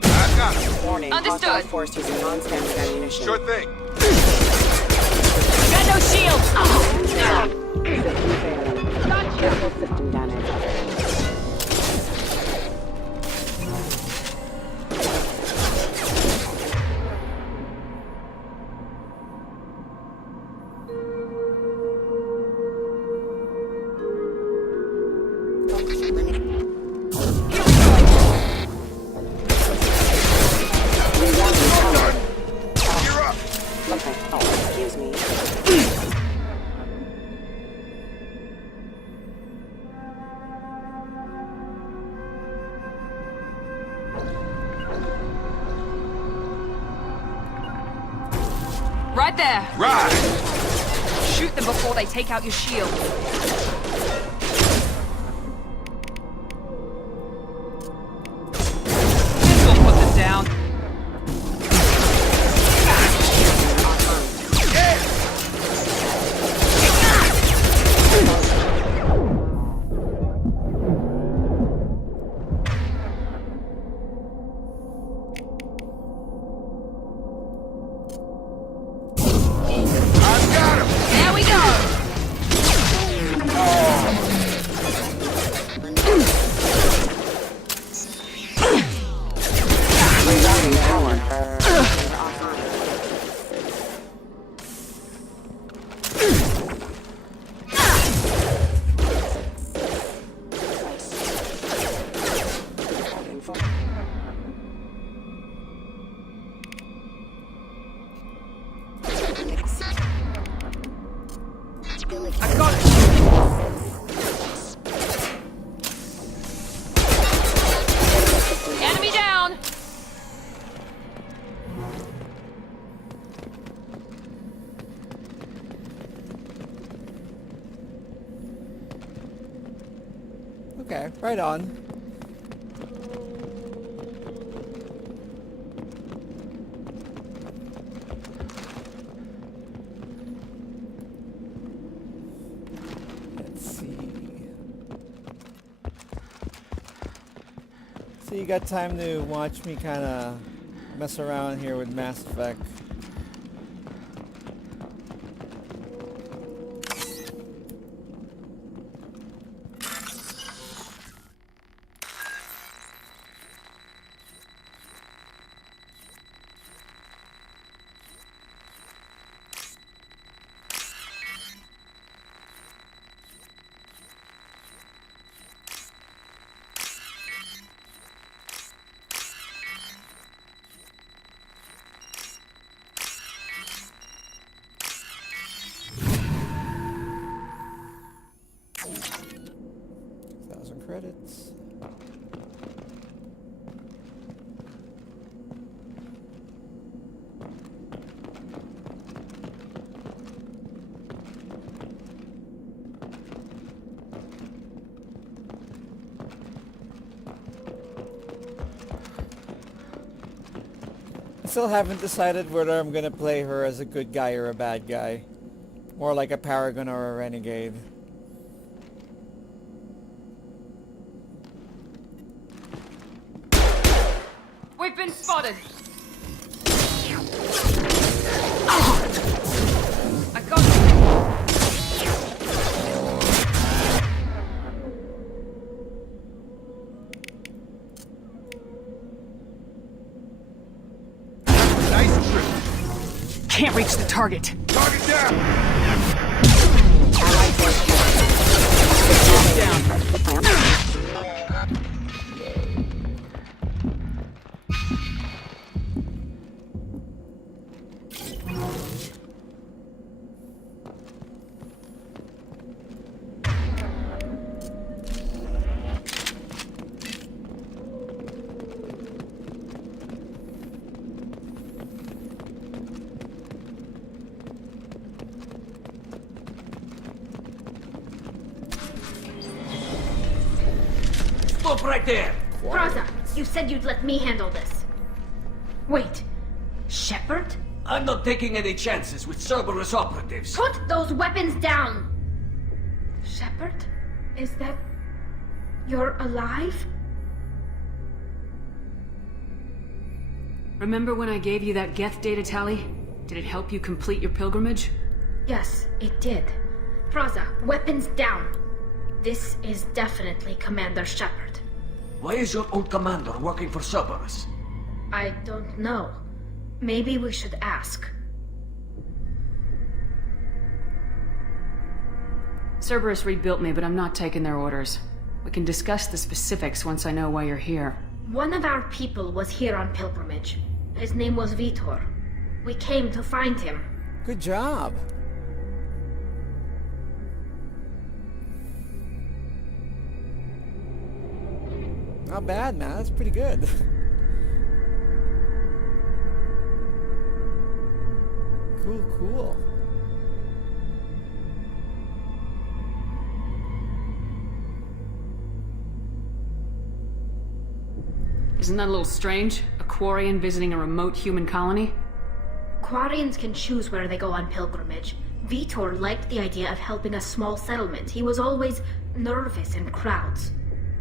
I got it. Warning. Understood. Hostile force using non-standard ammunition. Sure thing. Got no shield! System failing. Critical system damage. Okay. Oh, excuse me. Right there! Right. Shoot them before they take out your shield. This will put them down. Enemy down! Okay, right on. Let's see. So you got time to watch me kind of mess around here with Mass Effect. Credits. I still haven't decided whether I'm gonna play her as a good guy or a bad guy. More like a paragon or a renegade. We've been spotted! I got Nice trip. Can't reach the target. Target down. Down. Stop right there! Raza, you said you'd let me handle this. Wait, Shepard? I'm not taking any chances with Cerberus operatives. Put those weapons down! Shepard? Is that... you're alive? Remember when I gave you that Geth data tally? Did it help you complete your pilgrimage? Yes, it did. Raza, weapons down. This is definitely Commander Shepard. Why is your old commander working for Cerberus? I don't know. Maybe we should ask. Cerberus rebuilt me, but I'm not taking their orders. We can discuss the specifics once I know why you're here. One of our people was here on pilgrimage. His name was Vitor. We came to find him. Good job. Not bad, man. That's pretty good. Cool, cool. Isn't that a little strange? A Quarian visiting a remote human colony? Quarians can choose where they go on pilgrimage. Vitor liked the idea of helping a small settlement. He was always nervous in crowds.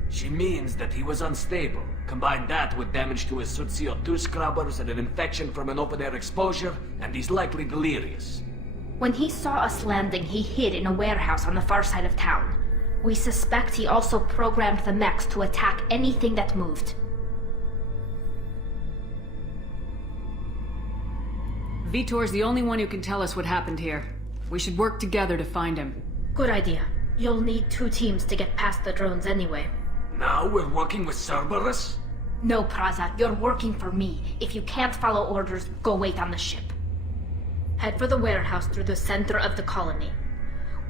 She means that he was unstable. Combine that with damage to his suit CO2 scrubbers and an infection from an open-air exposure, and he's likely delirious. When he saw us landing, he hid in a warehouse on the far side of town. We suspect he also programmed the mechs to attack anything that moved. Vitor's the only one who can tell us what happened here. We should work together to find him. Good idea. You'll need 2 teams to get past the drones anyway. Now we're working with Cerberus? No, Praza, you're working for me. If you can't follow orders, go wait on the ship. Head for the warehouse through the center of the colony.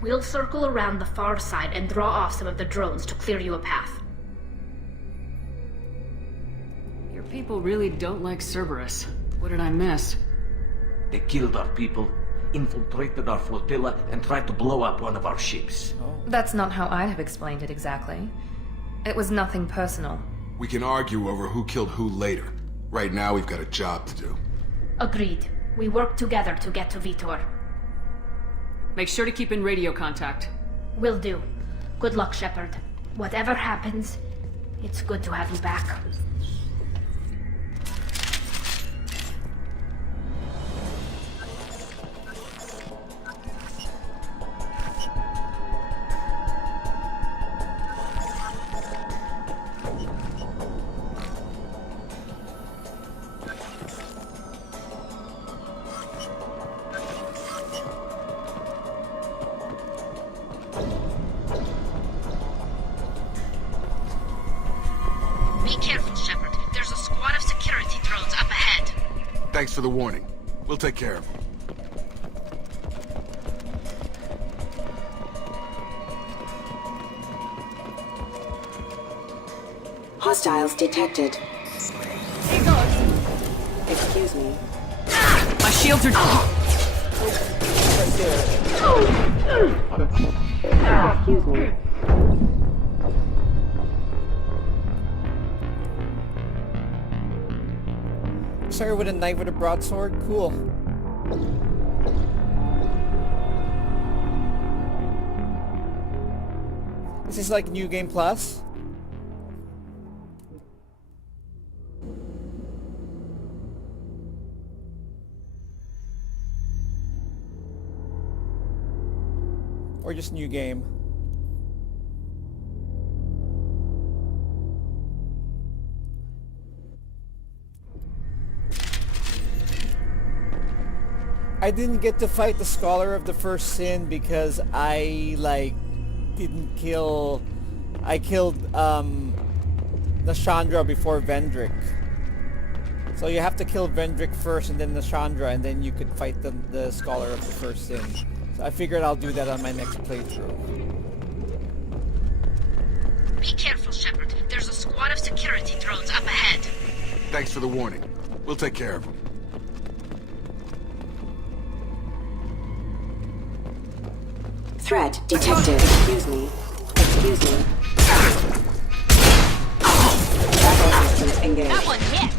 We'll circle around the far side and draw off some of the drones to clear you a path. Your people really don't like Cerberus. What did I miss? They killed our people, infiltrated our flotilla, and tried to blow up one of our ships. That's not how I'd have explained it exactly. It was nothing personal. We can argue over who killed who later. Right now, we've got a job to do. Agreed. We work together to get to Vitor. Make sure to keep in radio contact. Will do. Good luck, Shepard. Whatever happens, it's good to have you back. Thanks for the warning. We'll take care of him. Hostiles detected. Excuse me. My shields are... Excuse me. Sorry, with a knife with a broadsword? Cool. This is like New Game Plus. Or just New Game. I didn't get to fight the Scholar of the First Sin because I, didn't kill... I killed, Nashandra before Vendrick. So you have to kill Vendrick first and then Nashandra, and then you could fight the Scholar of the First Sin. So I figured I'll do that on my next playthrough. Be careful, Shepard. There's a squad of security drones up ahead. Thanks for the warning. We'll take care of him. Threat detected. Excuse me. Excuse me. Battle systems engaged. That one hit!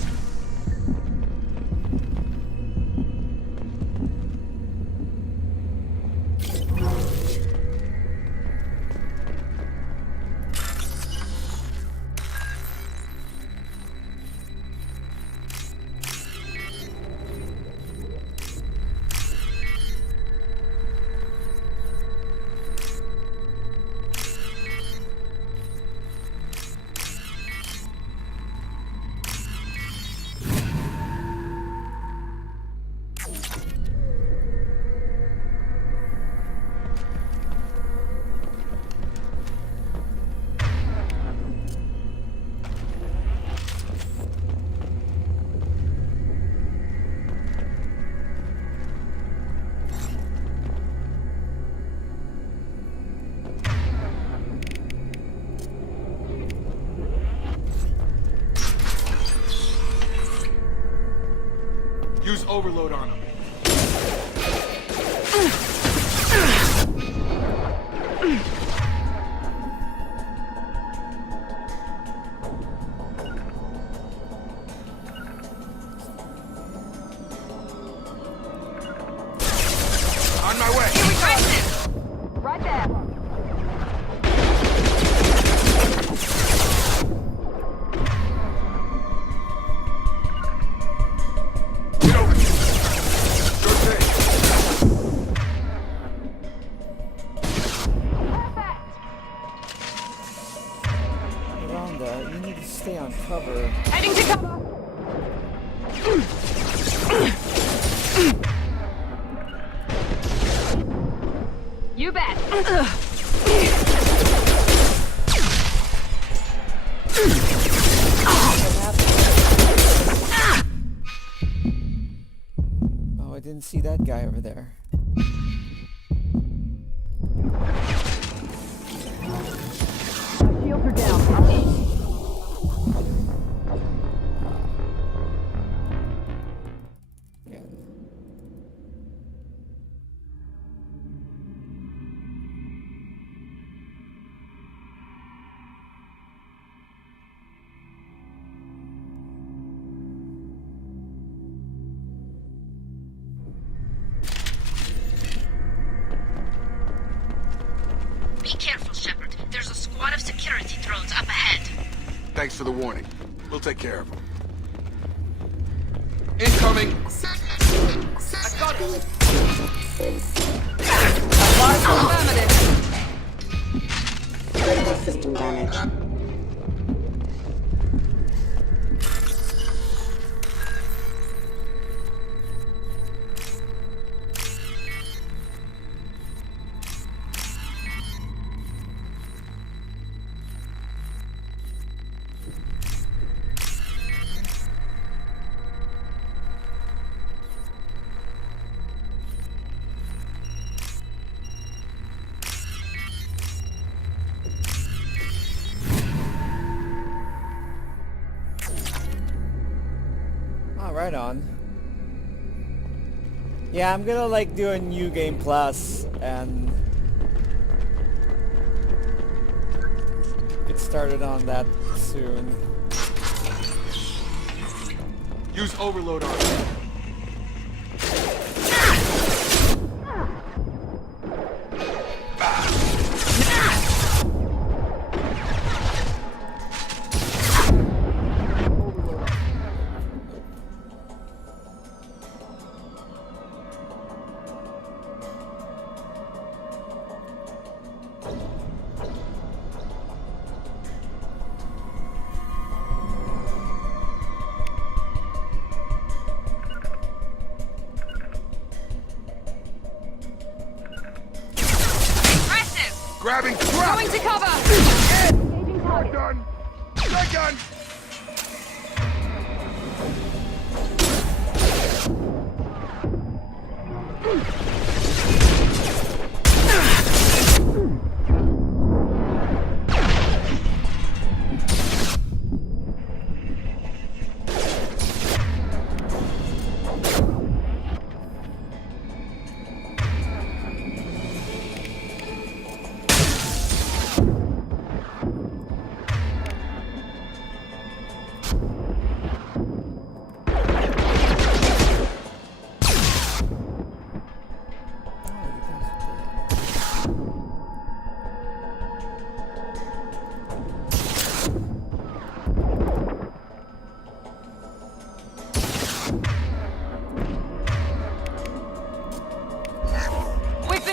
Use overload on him. didn't see that guy over there. Shields are down. Be careful, Shepard. There's a squad of security drones up ahead. Thanks for the warning. We'll take care of them. Incoming! I got it! Critical system damage. Right on. Yeah, I'm gonna like do a new game plus and get started on that soon. Use overload on it. Grabbing crap! Going to cover! Shotgun! Shotgun!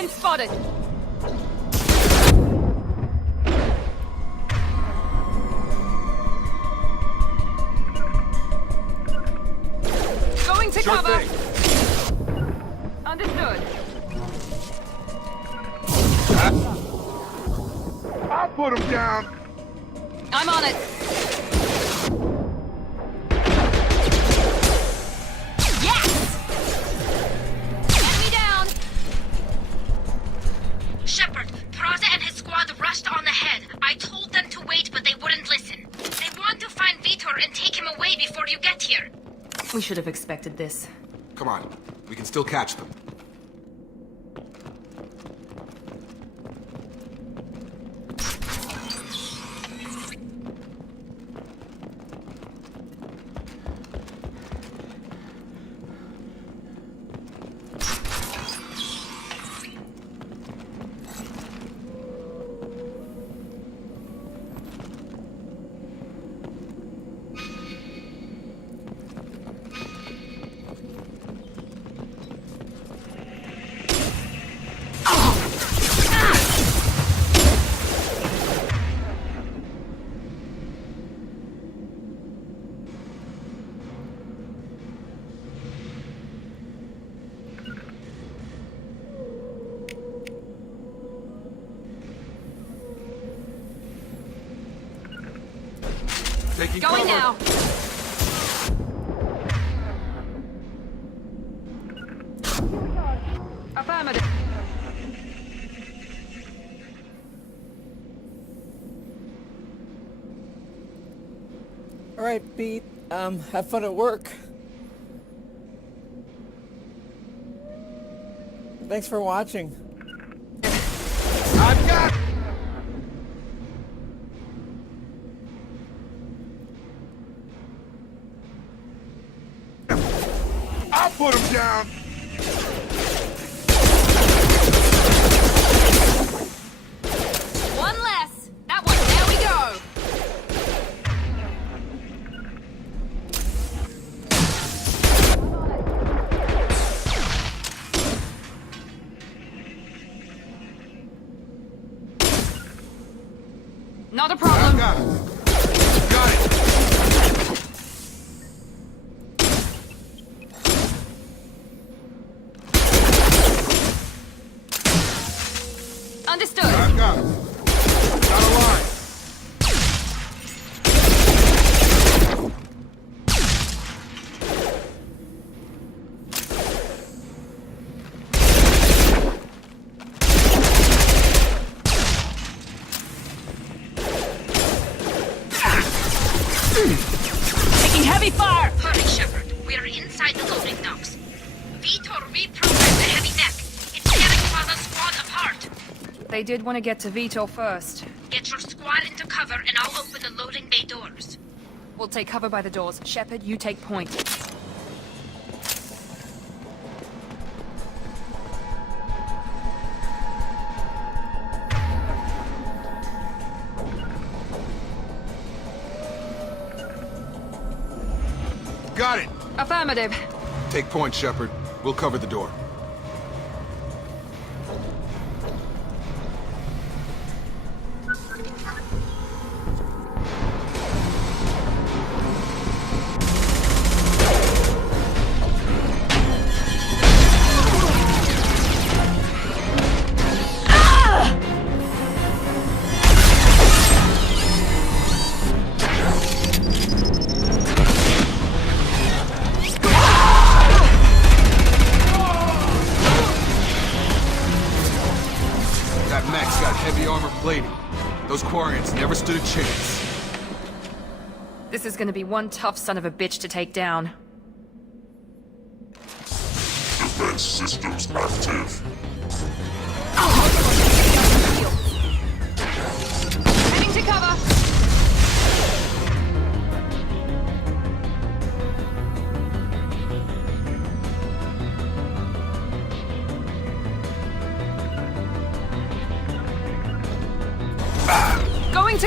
Spotted. Going to Sure cover. thing. Understood. I'll put him down. I'm on it. We should have expected this. Come on, we can still catch them. Taking Going cover. now. Affirmative. Alright, Pete. Have fun at work. Thanks for watching. I've got... I'll put him down! One less! That one, there we go! Not a problem. I've got it. Got it! Understood. I've got it. Got a line. Taking heavy fire! Hurry, Shepard. We are inside the loading docks. Vitor reprogrammed the heavy neck. It's tearing Father's squad apart. They did want to get to Vito first. Get your squad into cover and I'll open the loading bay doors. We'll take cover by the doors. Shepard, you take point. Got it! Affirmative. Take point, Shepard. We'll cover the door. That mech's got heavy armor plating. Those Quarians never stood a chance. This is gonna be one tough son of a bitch to take down. Defense systems active. Heading to cover! Going to...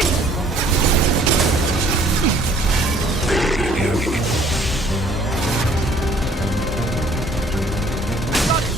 Got it.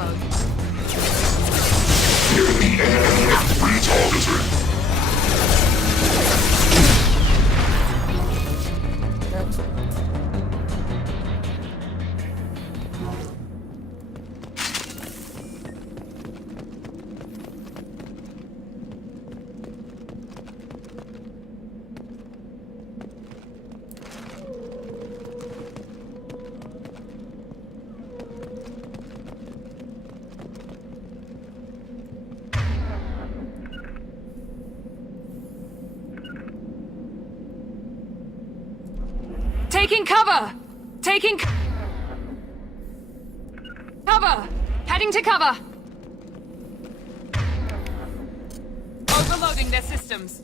overload. Near the end, retargeting. Taking cover! Taking cover! Heading to cover! Overloading their systems.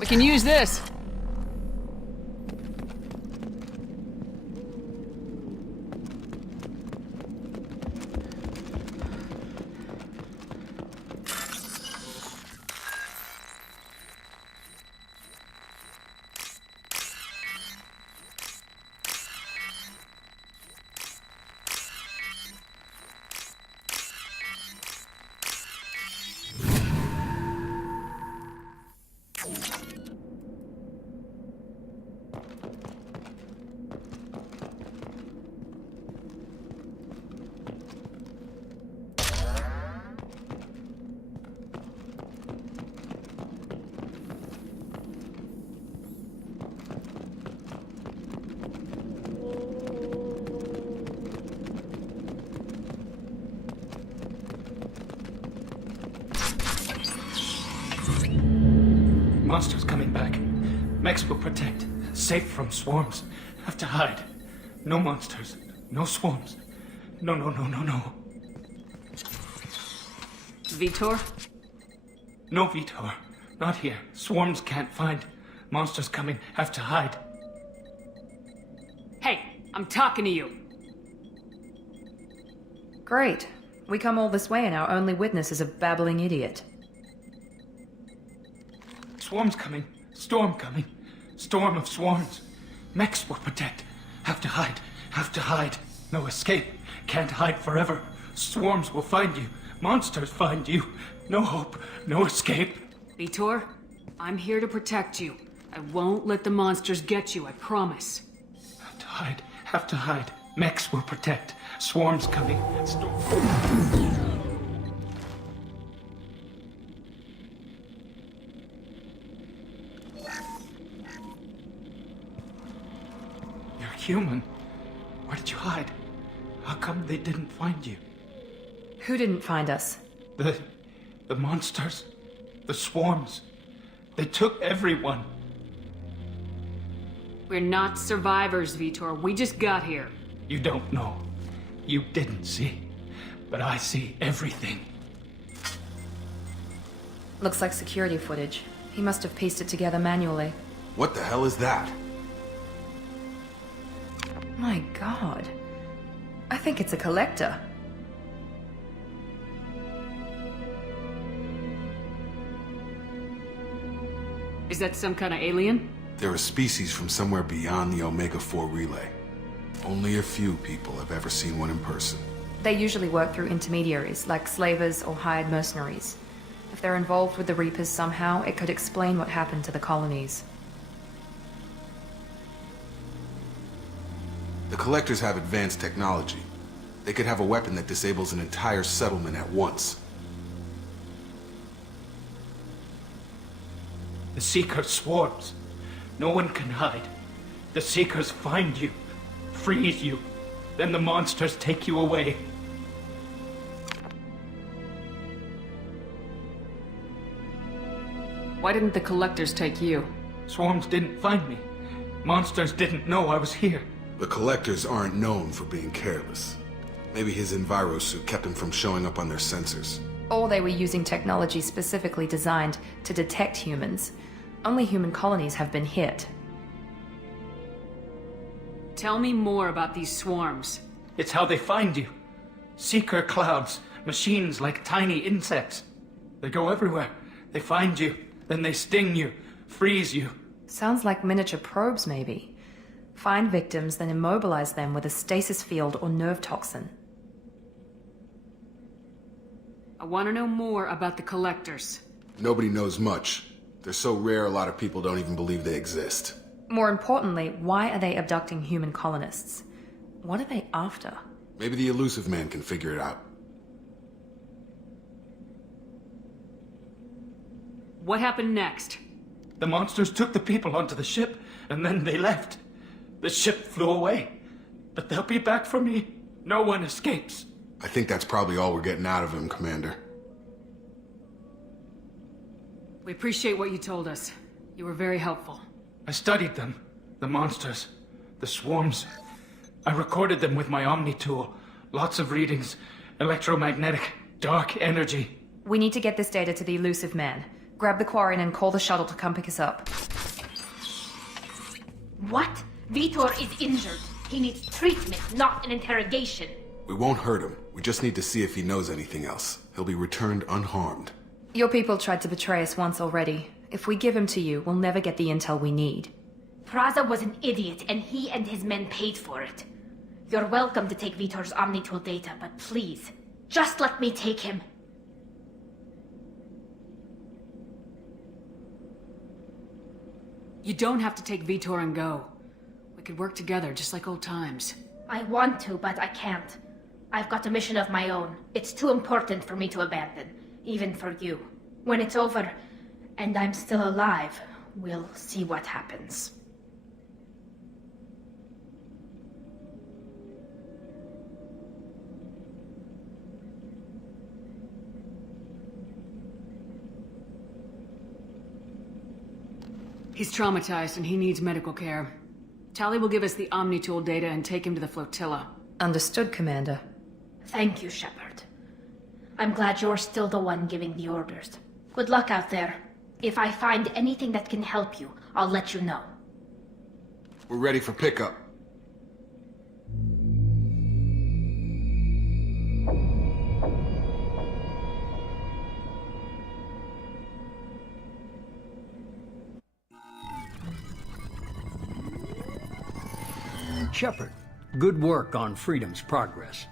We can use this. Monsters coming back. Mechs will protect. Safe from swarms. Have to hide. No monsters. No swarms. No. Vitor? No, Vitor. Not here. Swarms can't find. Monsters coming. Have to hide. Hey, I'm talking to you. Great. We come all this way and our only witness is a babbling idiot. Swarms coming. Storm coming. Storm of swarms. Mechs will protect. Have to hide. Have to hide. No escape. Can't hide forever. Swarms will find you. Monsters find you. No hope. No escape. Vitor, I'm here to protect you. I won't let the monsters get you, I promise. Have to hide. Have to hide. Mechs will protect. Swarms coming. You're human. Where did you hide? How come they didn't find you? Who didn't find us? The monsters. The swarms. They took everyone. We're not survivors, Vitor. We just got here. You don't know. You didn't see. But I see everything. Looks like security footage. He must have pieced it together manually. What the hell is that? My god. I think it's a collector. Is that some kind of alien? They're a species from somewhere beyond the Omega-4 relay. Only a few people have ever seen one in person. They usually work through intermediaries, like slavers or hired mercenaries. If they're involved with the Reapers somehow, it could explain what happened to the colonies. The Collectors have advanced technology. They could have a weapon that disables an entire settlement at once. The Seeker swarms. No one can hide. The Seekers find you, freeze you, then the monsters take you away. Why didn't the collectors take you? Swarms didn't find me. Monsters didn't know I was here. The Collectors aren't known for being careless. Maybe his Enviro suit kept him from showing up on their sensors. Or they were using technology specifically designed to detect humans. Only human colonies have been hit. Tell me more about these swarms. It's how they find you. Seeker clouds, machines like tiny insects. They go everywhere. They find you, then they sting you, freeze you. Sounds like miniature probes, maybe. Find victims, then immobilize them with a stasis field or nerve toxin. I want to know more about the collectors. Nobody knows much. They're so rare a lot of people don't even believe they exist. More importantly, why are they abducting human colonists? What are they after? Maybe the elusive man can figure it out. What happened next? The monsters took the people onto the ship, and then they left. The ship flew away. But they'll be back for me. No one escapes. I think that's probably all we're getting out of him, Commander. We appreciate what you told us. You were very helpful. I studied them. The monsters. The swarms. I recorded them with my Omni tool. Lots of readings. Electromagnetic. Dark energy. We need to get this data to the elusive man. Grab the Quarian and call the shuttle to come pick us up. What? Vitor is injured. He needs treatment, not an interrogation. We won't hurt him. We just need to see if he knows anything else. He'll be returned unharmed. Your people tried to betray us once already. If we give him to you, we'll never get the intel we need. Praza was an idiot, and he and his men paid for it. You're welcome to take Vitor's Omnitool data, but please, just let me take him. You don't have to take Vitor and go. We could work together, just like old times. I want to, but I can't. I've got a mission of my own. It's too important for me to abandon, even for you. When it's over, and I'm still alive, we'll see what happens. He's traumatized and he needs medical care. Tali will give us the Omnitool data and take him to the flotilla. Understood, Commander. Thank you, Shepard. I'm glad you're still the one giving the orders. Good luck out there. If I find anything that can help you, I'll let you know. We're ready for pickup. Shepard, good work on Freedom's progress.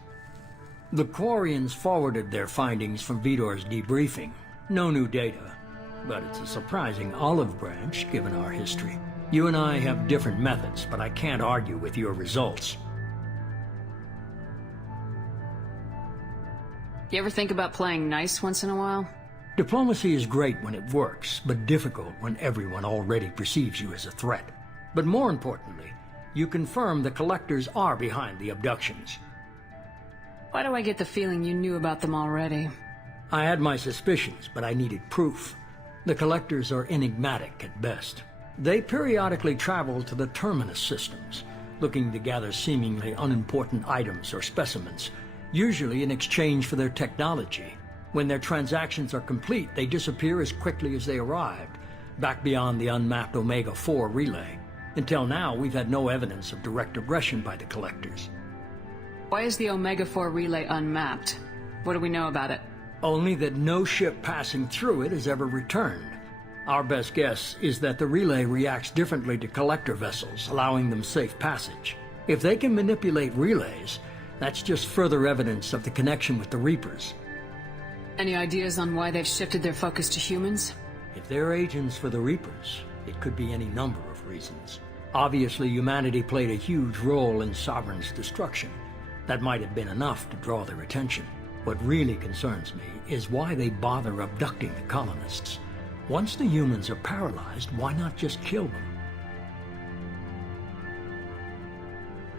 The Quarians forwarded their findings from Vitor's debriefing. No new data, but it's a surprising olive branch given our history. You and I have different methods, but I can't argue with your results. You ever think about playing nice once in a while? Diplomacy is great when it works, but difficult when everyone already perceives you as a threat. But more importantly, you confirm the collectors are behind the abductions. Why do I get the feeling you knew about them already? I had my suspicions, but I needed proof. The collectors are enigmatic at best. They periodically travel to the terminus systems, looking to gather seemingly unimportant items or specimens, usually in exchange for their technology. When their transactions are complete, they disappear as quickly as they arrived, back beyond the unmapped Omega-4 relay. Until now, we've had no evidence of direct aggression by the collectors. Why is the Omega-4 relay unmapped? What do we know about it? Only that no ship passing through it has ever returned. Our best guess is that the relay reacts differently to collector vessels, allowing them safe passage. If they can manipulate relays, that's just further evidence of the connection with the Reapers. Any ideas on why they've shifted their focus to humans? If they're agents for the Reapers, it could be any number of reasons. Obviously, humanity played a huge role in Sovereign's destruction. That might have been enough to draw their attention. What really concerns me is why they bother abducting the colonists. Once the humans are paralyzed, why not just kill them?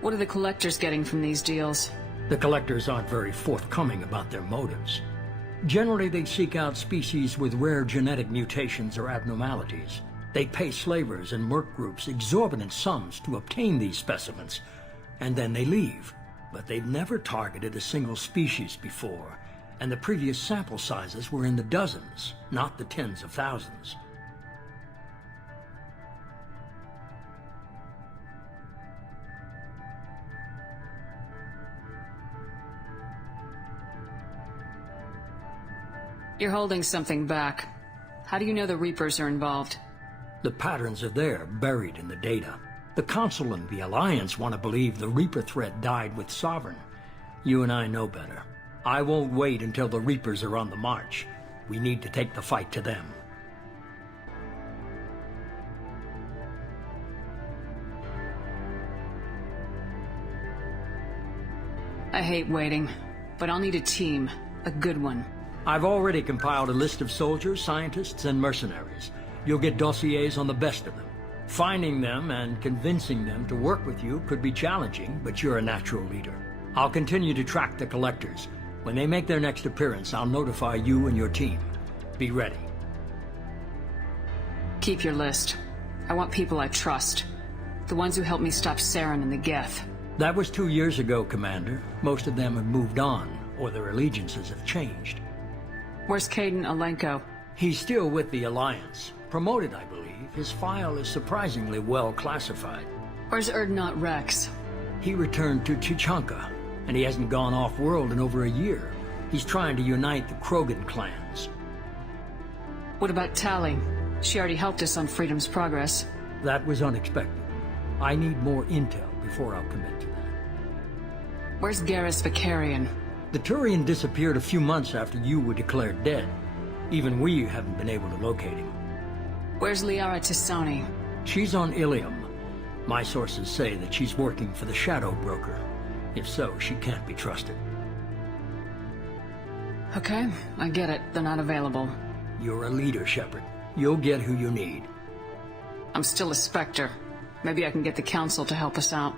What are the collectors getting from these deals? The collectors aren't very forthcoming about their motives. Generally, they seek out species with rare genetic mutations or abnormalities. They pay slavers and merc groups exorbitant sums to obtain these specimens, and then they leave. But they've never targeted a single species before, and the previous sample sizes were in the dozens, not the tens of thousands. You're holding something back. How do you know the Reapers are involved? The patterns are there, buried in the data. The Council and the Alliance want to believe the Reaper threat died with Sovereign. You and I know better. I won't wait until the Reapers are on the march. We need to take the fight to them. I hate waiting, but I'll need a team. A good one. I've already compiled a list of soldiers, scientists, and mercenaries. You'll get dossiers on the best of them. Finding them and convincing them to work with you could be challenging, but you're a natural leader. I'll continue to track the collectors. When they make their next appearance, I'll notify you and your team. Be ready. Keep your list. I want people I trust. The ones who helped me stop Saren and the Geth. That was 2 years ago, Commander. Most of them have moved on, or their allegiances have changed. Where's Caden Alenko? He's still with the Alliance. Promoted, I believe. His file is surprisingly well classified. Where's Erdnot Rex? He returned to Chichanka, and he hasn't gone off-world in over a year. He's trying to unite the Krogan clans. What about Tali? She already helped us on Freedom's Progress. That was unexpected. I need more intel before I'll commit to that. Where's Garrus Vicarian? The Turian disappeared a few months after you were declared dead. Even we haven't been able to locate him. Where's Liara Tisani? She's on Ilium. My sources say that she's working for the Shadow Broker. If so, she can't be trusted. Okay, I get it. They're not available. You're a leader, Shepard. You'll get who you need. I'm still a Spectre. Maybe I can get the Council to help us out.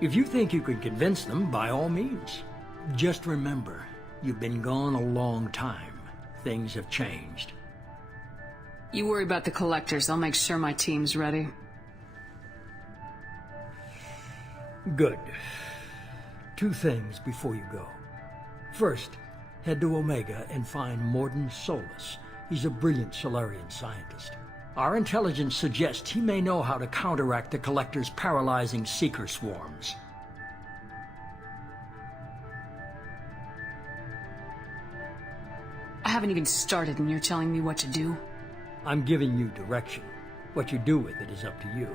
If you think you can convince them, by all means. Just remember, you've been gone a long time. Things have changed. You worry about the collectors. I'll make sure my team's ready. Good. 2 things before you go. First, head to Omega and find Morden Solus. He's a brilliant Solarian scientist. Our intelligence suggests he may know how to counteract the Collector's paralyzing Seeker swarms. I haven't even started and you're telling me what to do? I'm giving you direction. What you do with it is up to you.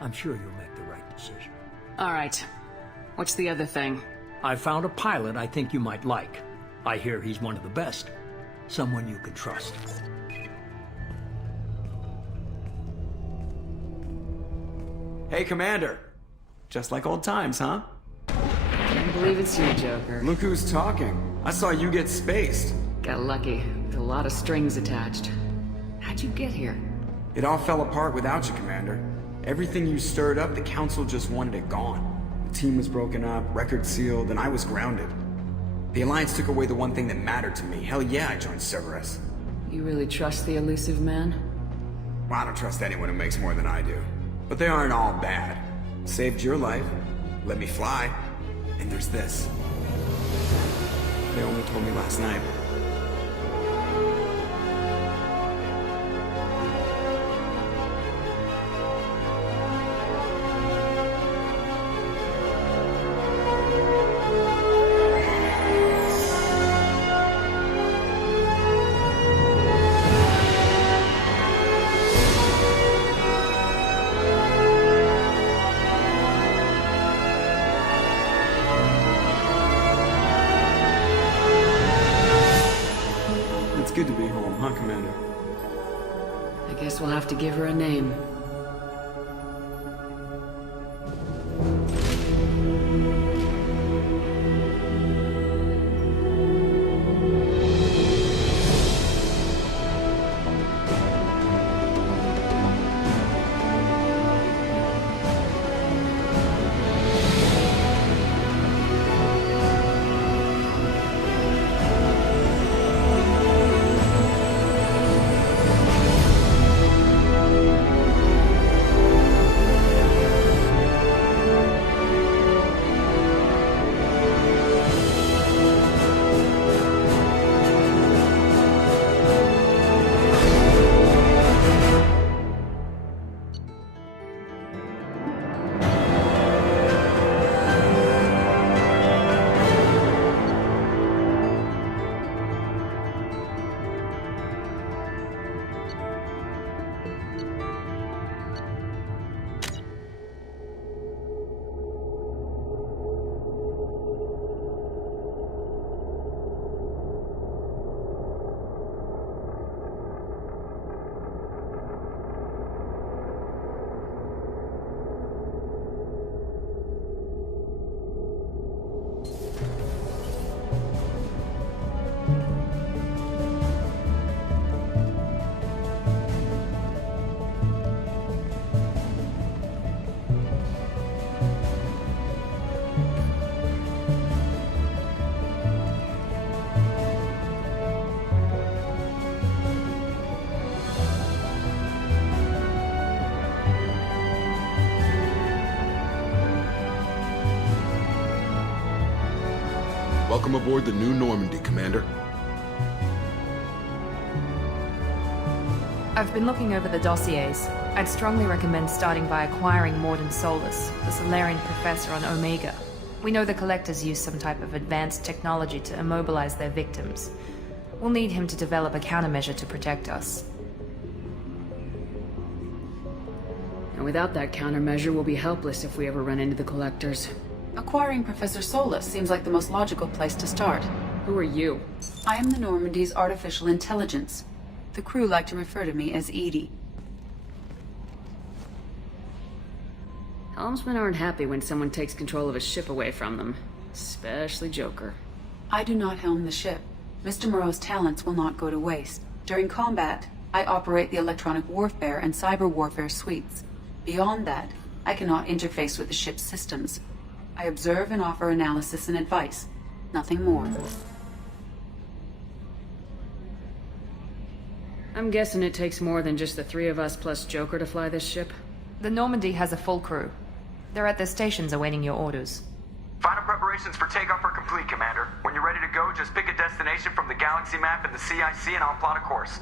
I'm sure you'll make the right decision. All right. What's the other thing? I found a pilot I think you might like. I hear he's one of the best. Someone you can trust. Hey, Commander. Just like old times, huh? Can't believe it's you, Joker. Look who's talking. I saw you get spaced. Got lucky. With a lot of strings attached. How'd you get here? It all fell apart without you, Commander. Everything you stirred up, the Council just wanted it gone. The team was broken up, record sealed, and I was grounded. The Alliance took away the one thing that mattered to me. Hell yeah, I joined Cerberus. You really trust the elusive man? Well, I don't trust anyone who makes more than I do. But they aren't all bad. Saved your life, let me fly, and there's this. They only told me last night. Good to be home, huh, Commander? I guess we'll have to give her a name. Welcome aboard the new Normandy, Commander. I've been looking over the dossiers. I'd strongly recommend starting by acquiring Morden Solus, the Solarian professor on Omega. We know the Collectors use some type of advanced technology to immobilize their victims. We'll need him to develop a countermeasure to protect us. And without that countermeasure, we'll be helpless if we ever run into the Collectors. Acquiring Professor Solus seems like the most logical place to start. Who are you? I am the Normandy's artificial intelligence. The crew like to refer to me as Edie. Helmsmen aren't happy when someone takes control of a ship away from them. Especially Joker. I do not helm the ship. Mr. Moreau's talents will not go to waste. During combat, I operate the electronic warfare and cyber warfare suites. Beyond that, I cannot interface with the ship's systems. I observe and offer analysis and advice. Nothing more. I'm guessing it takes more than just the three of us plus Joker to fly this ship? The Normandy has a full crew. They're at their stations awaiting your orders. Final preparations for takeoff are complete, Commander. When you're ready to go, just pick a destination from the galaxy map in the CIC and I'll plot a course.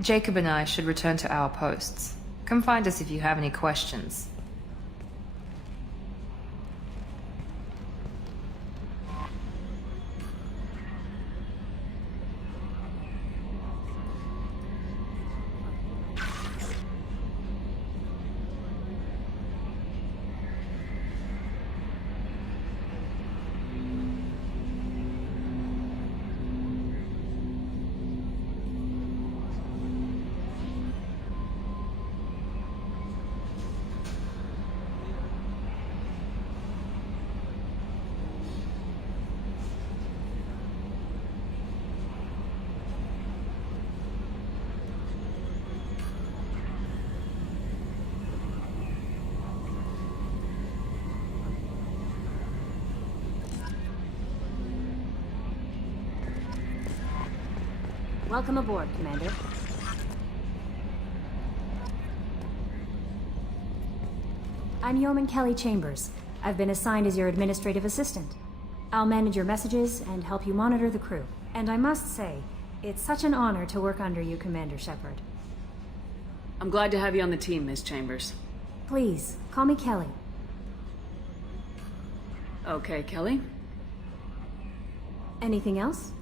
Jacob and I should return to our posts. Come find us if you have any questions. Welcome aboard, Commander. I'm Yeoman Kelly Chambers. I've been assigned as your administrative assistant. I'll manage your messages and help you monitor the crew. And I must say, it's such an honor to work under you, Commander Shepard. I'm glad to have you on the team, Ms. Chambers. Please, call me Kelly. Okay, Kelly. Anything else?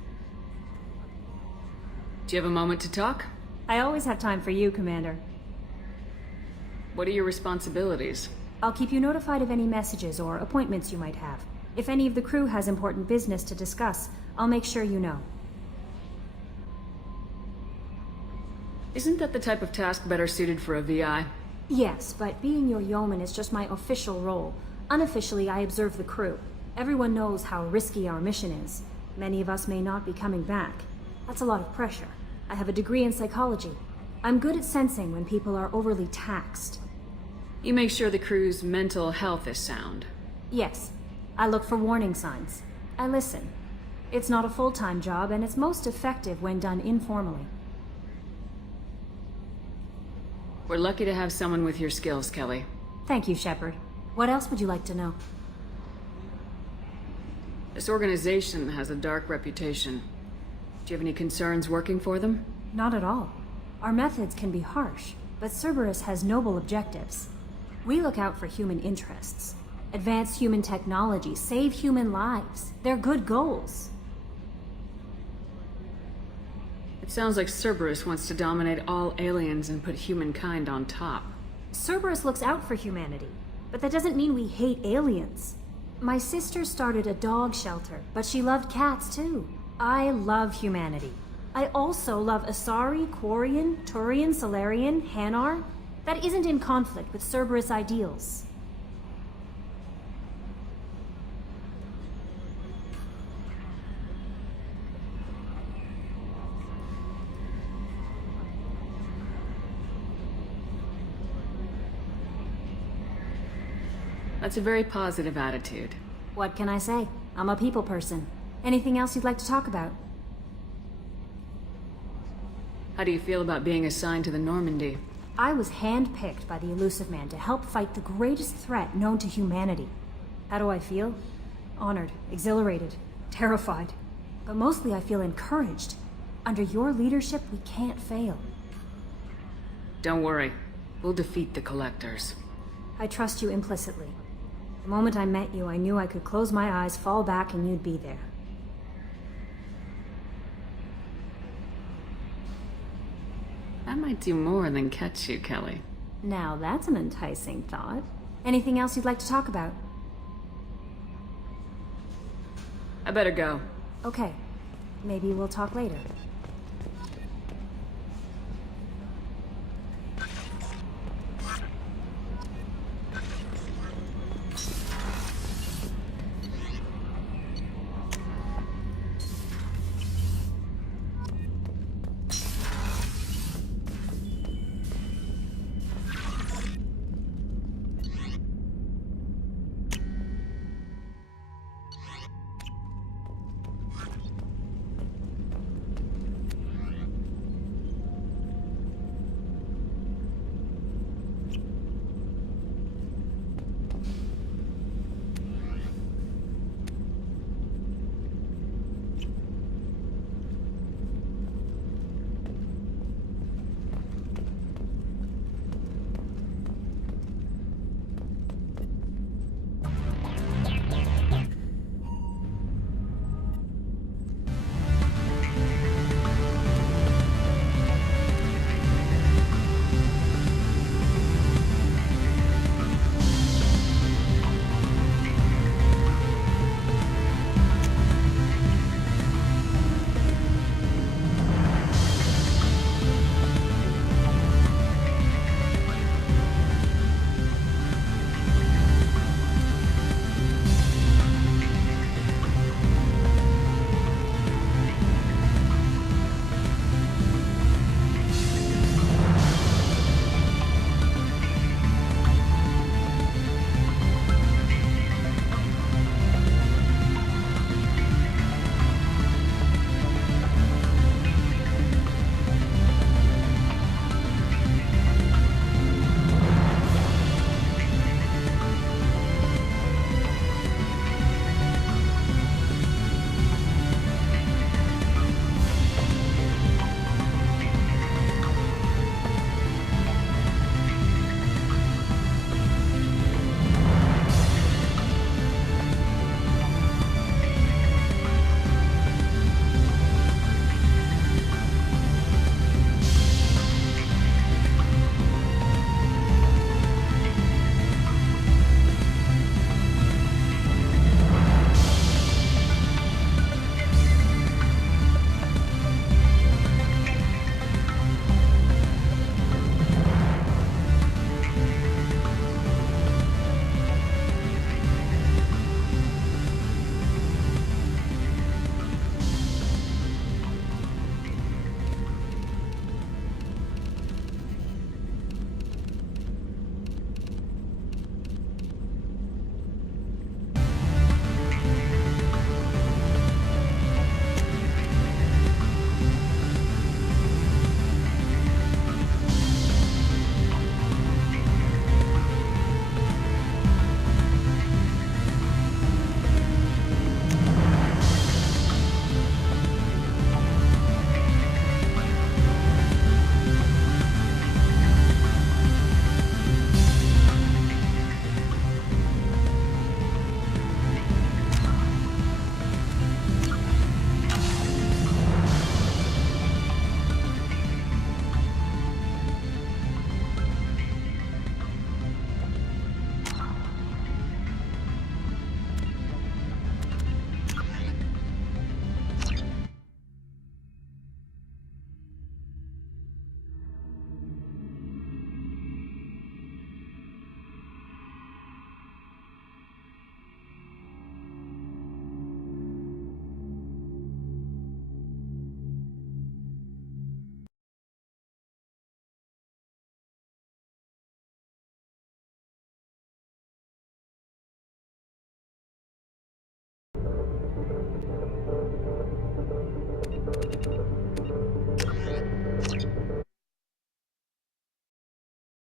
Do you have a moment to talk? I always have time for you, Commander. What are your responsibilities? I'll keep you notified of any messages or appointments you might have. If any of the crew has important business to discuss, I'll make sure you know. Isn't that the type of task better suited for a VI? Yes, but being your yeoman is just my official role. Unofficially, I observe the crew. Everyone knows how risky our mission is. Many of us may not be coming back. That's a lot of pressure. I have a degree in psychology. I'm good at sensing when people are overly taxed. You make sure the crew's mental health is sound. Yes. I look for warning signs. I listen. It's not a full-time job, and it's most effective when done informally. We're lucky to have someone with your skills, Kelly. Thank you, Shepard. What else would you like to know? This organization has a dark reputation. Do you have any concerns working for them? Not at all. Our methods can be harsh, but Cerberus has noble objectives. We look out for human interests. Advance human technology, save human lives. They're good goals. It sounds like Cerberus wants to dominate all aliens and put humankind on top. Cerberus looks out for humanity, but that doesn't mean we hate aliens. My sister started a dog shelter, but she loved cats too. I love humanity. I also love Asari, Quarian, Turian, Solarian, Hanar. That isn't in conflict with Cerberus ideals. That's a very positive attitude. What can I say? I'm a people person. Anything else you'd like to talk about? How do you feel about being assigned to the Normandy? I was handpicked by the Elusive Man to help fight the greatest threat known to humanity. How do I feel? Honored, exhilarated. Terrified. But mostly I feel encouraged. Under your leadership, we can't fail. Don't worry. We'll defeat the Collectors. I trust you implicitly. The moment I met you, I knew I could close my eyes, fall back, and you'd be there. That might do more than catch you, Kelly. Now that's an enticing thought. Anything else you'd like to talk about? I better go. Okay. Maybe we'll talk later.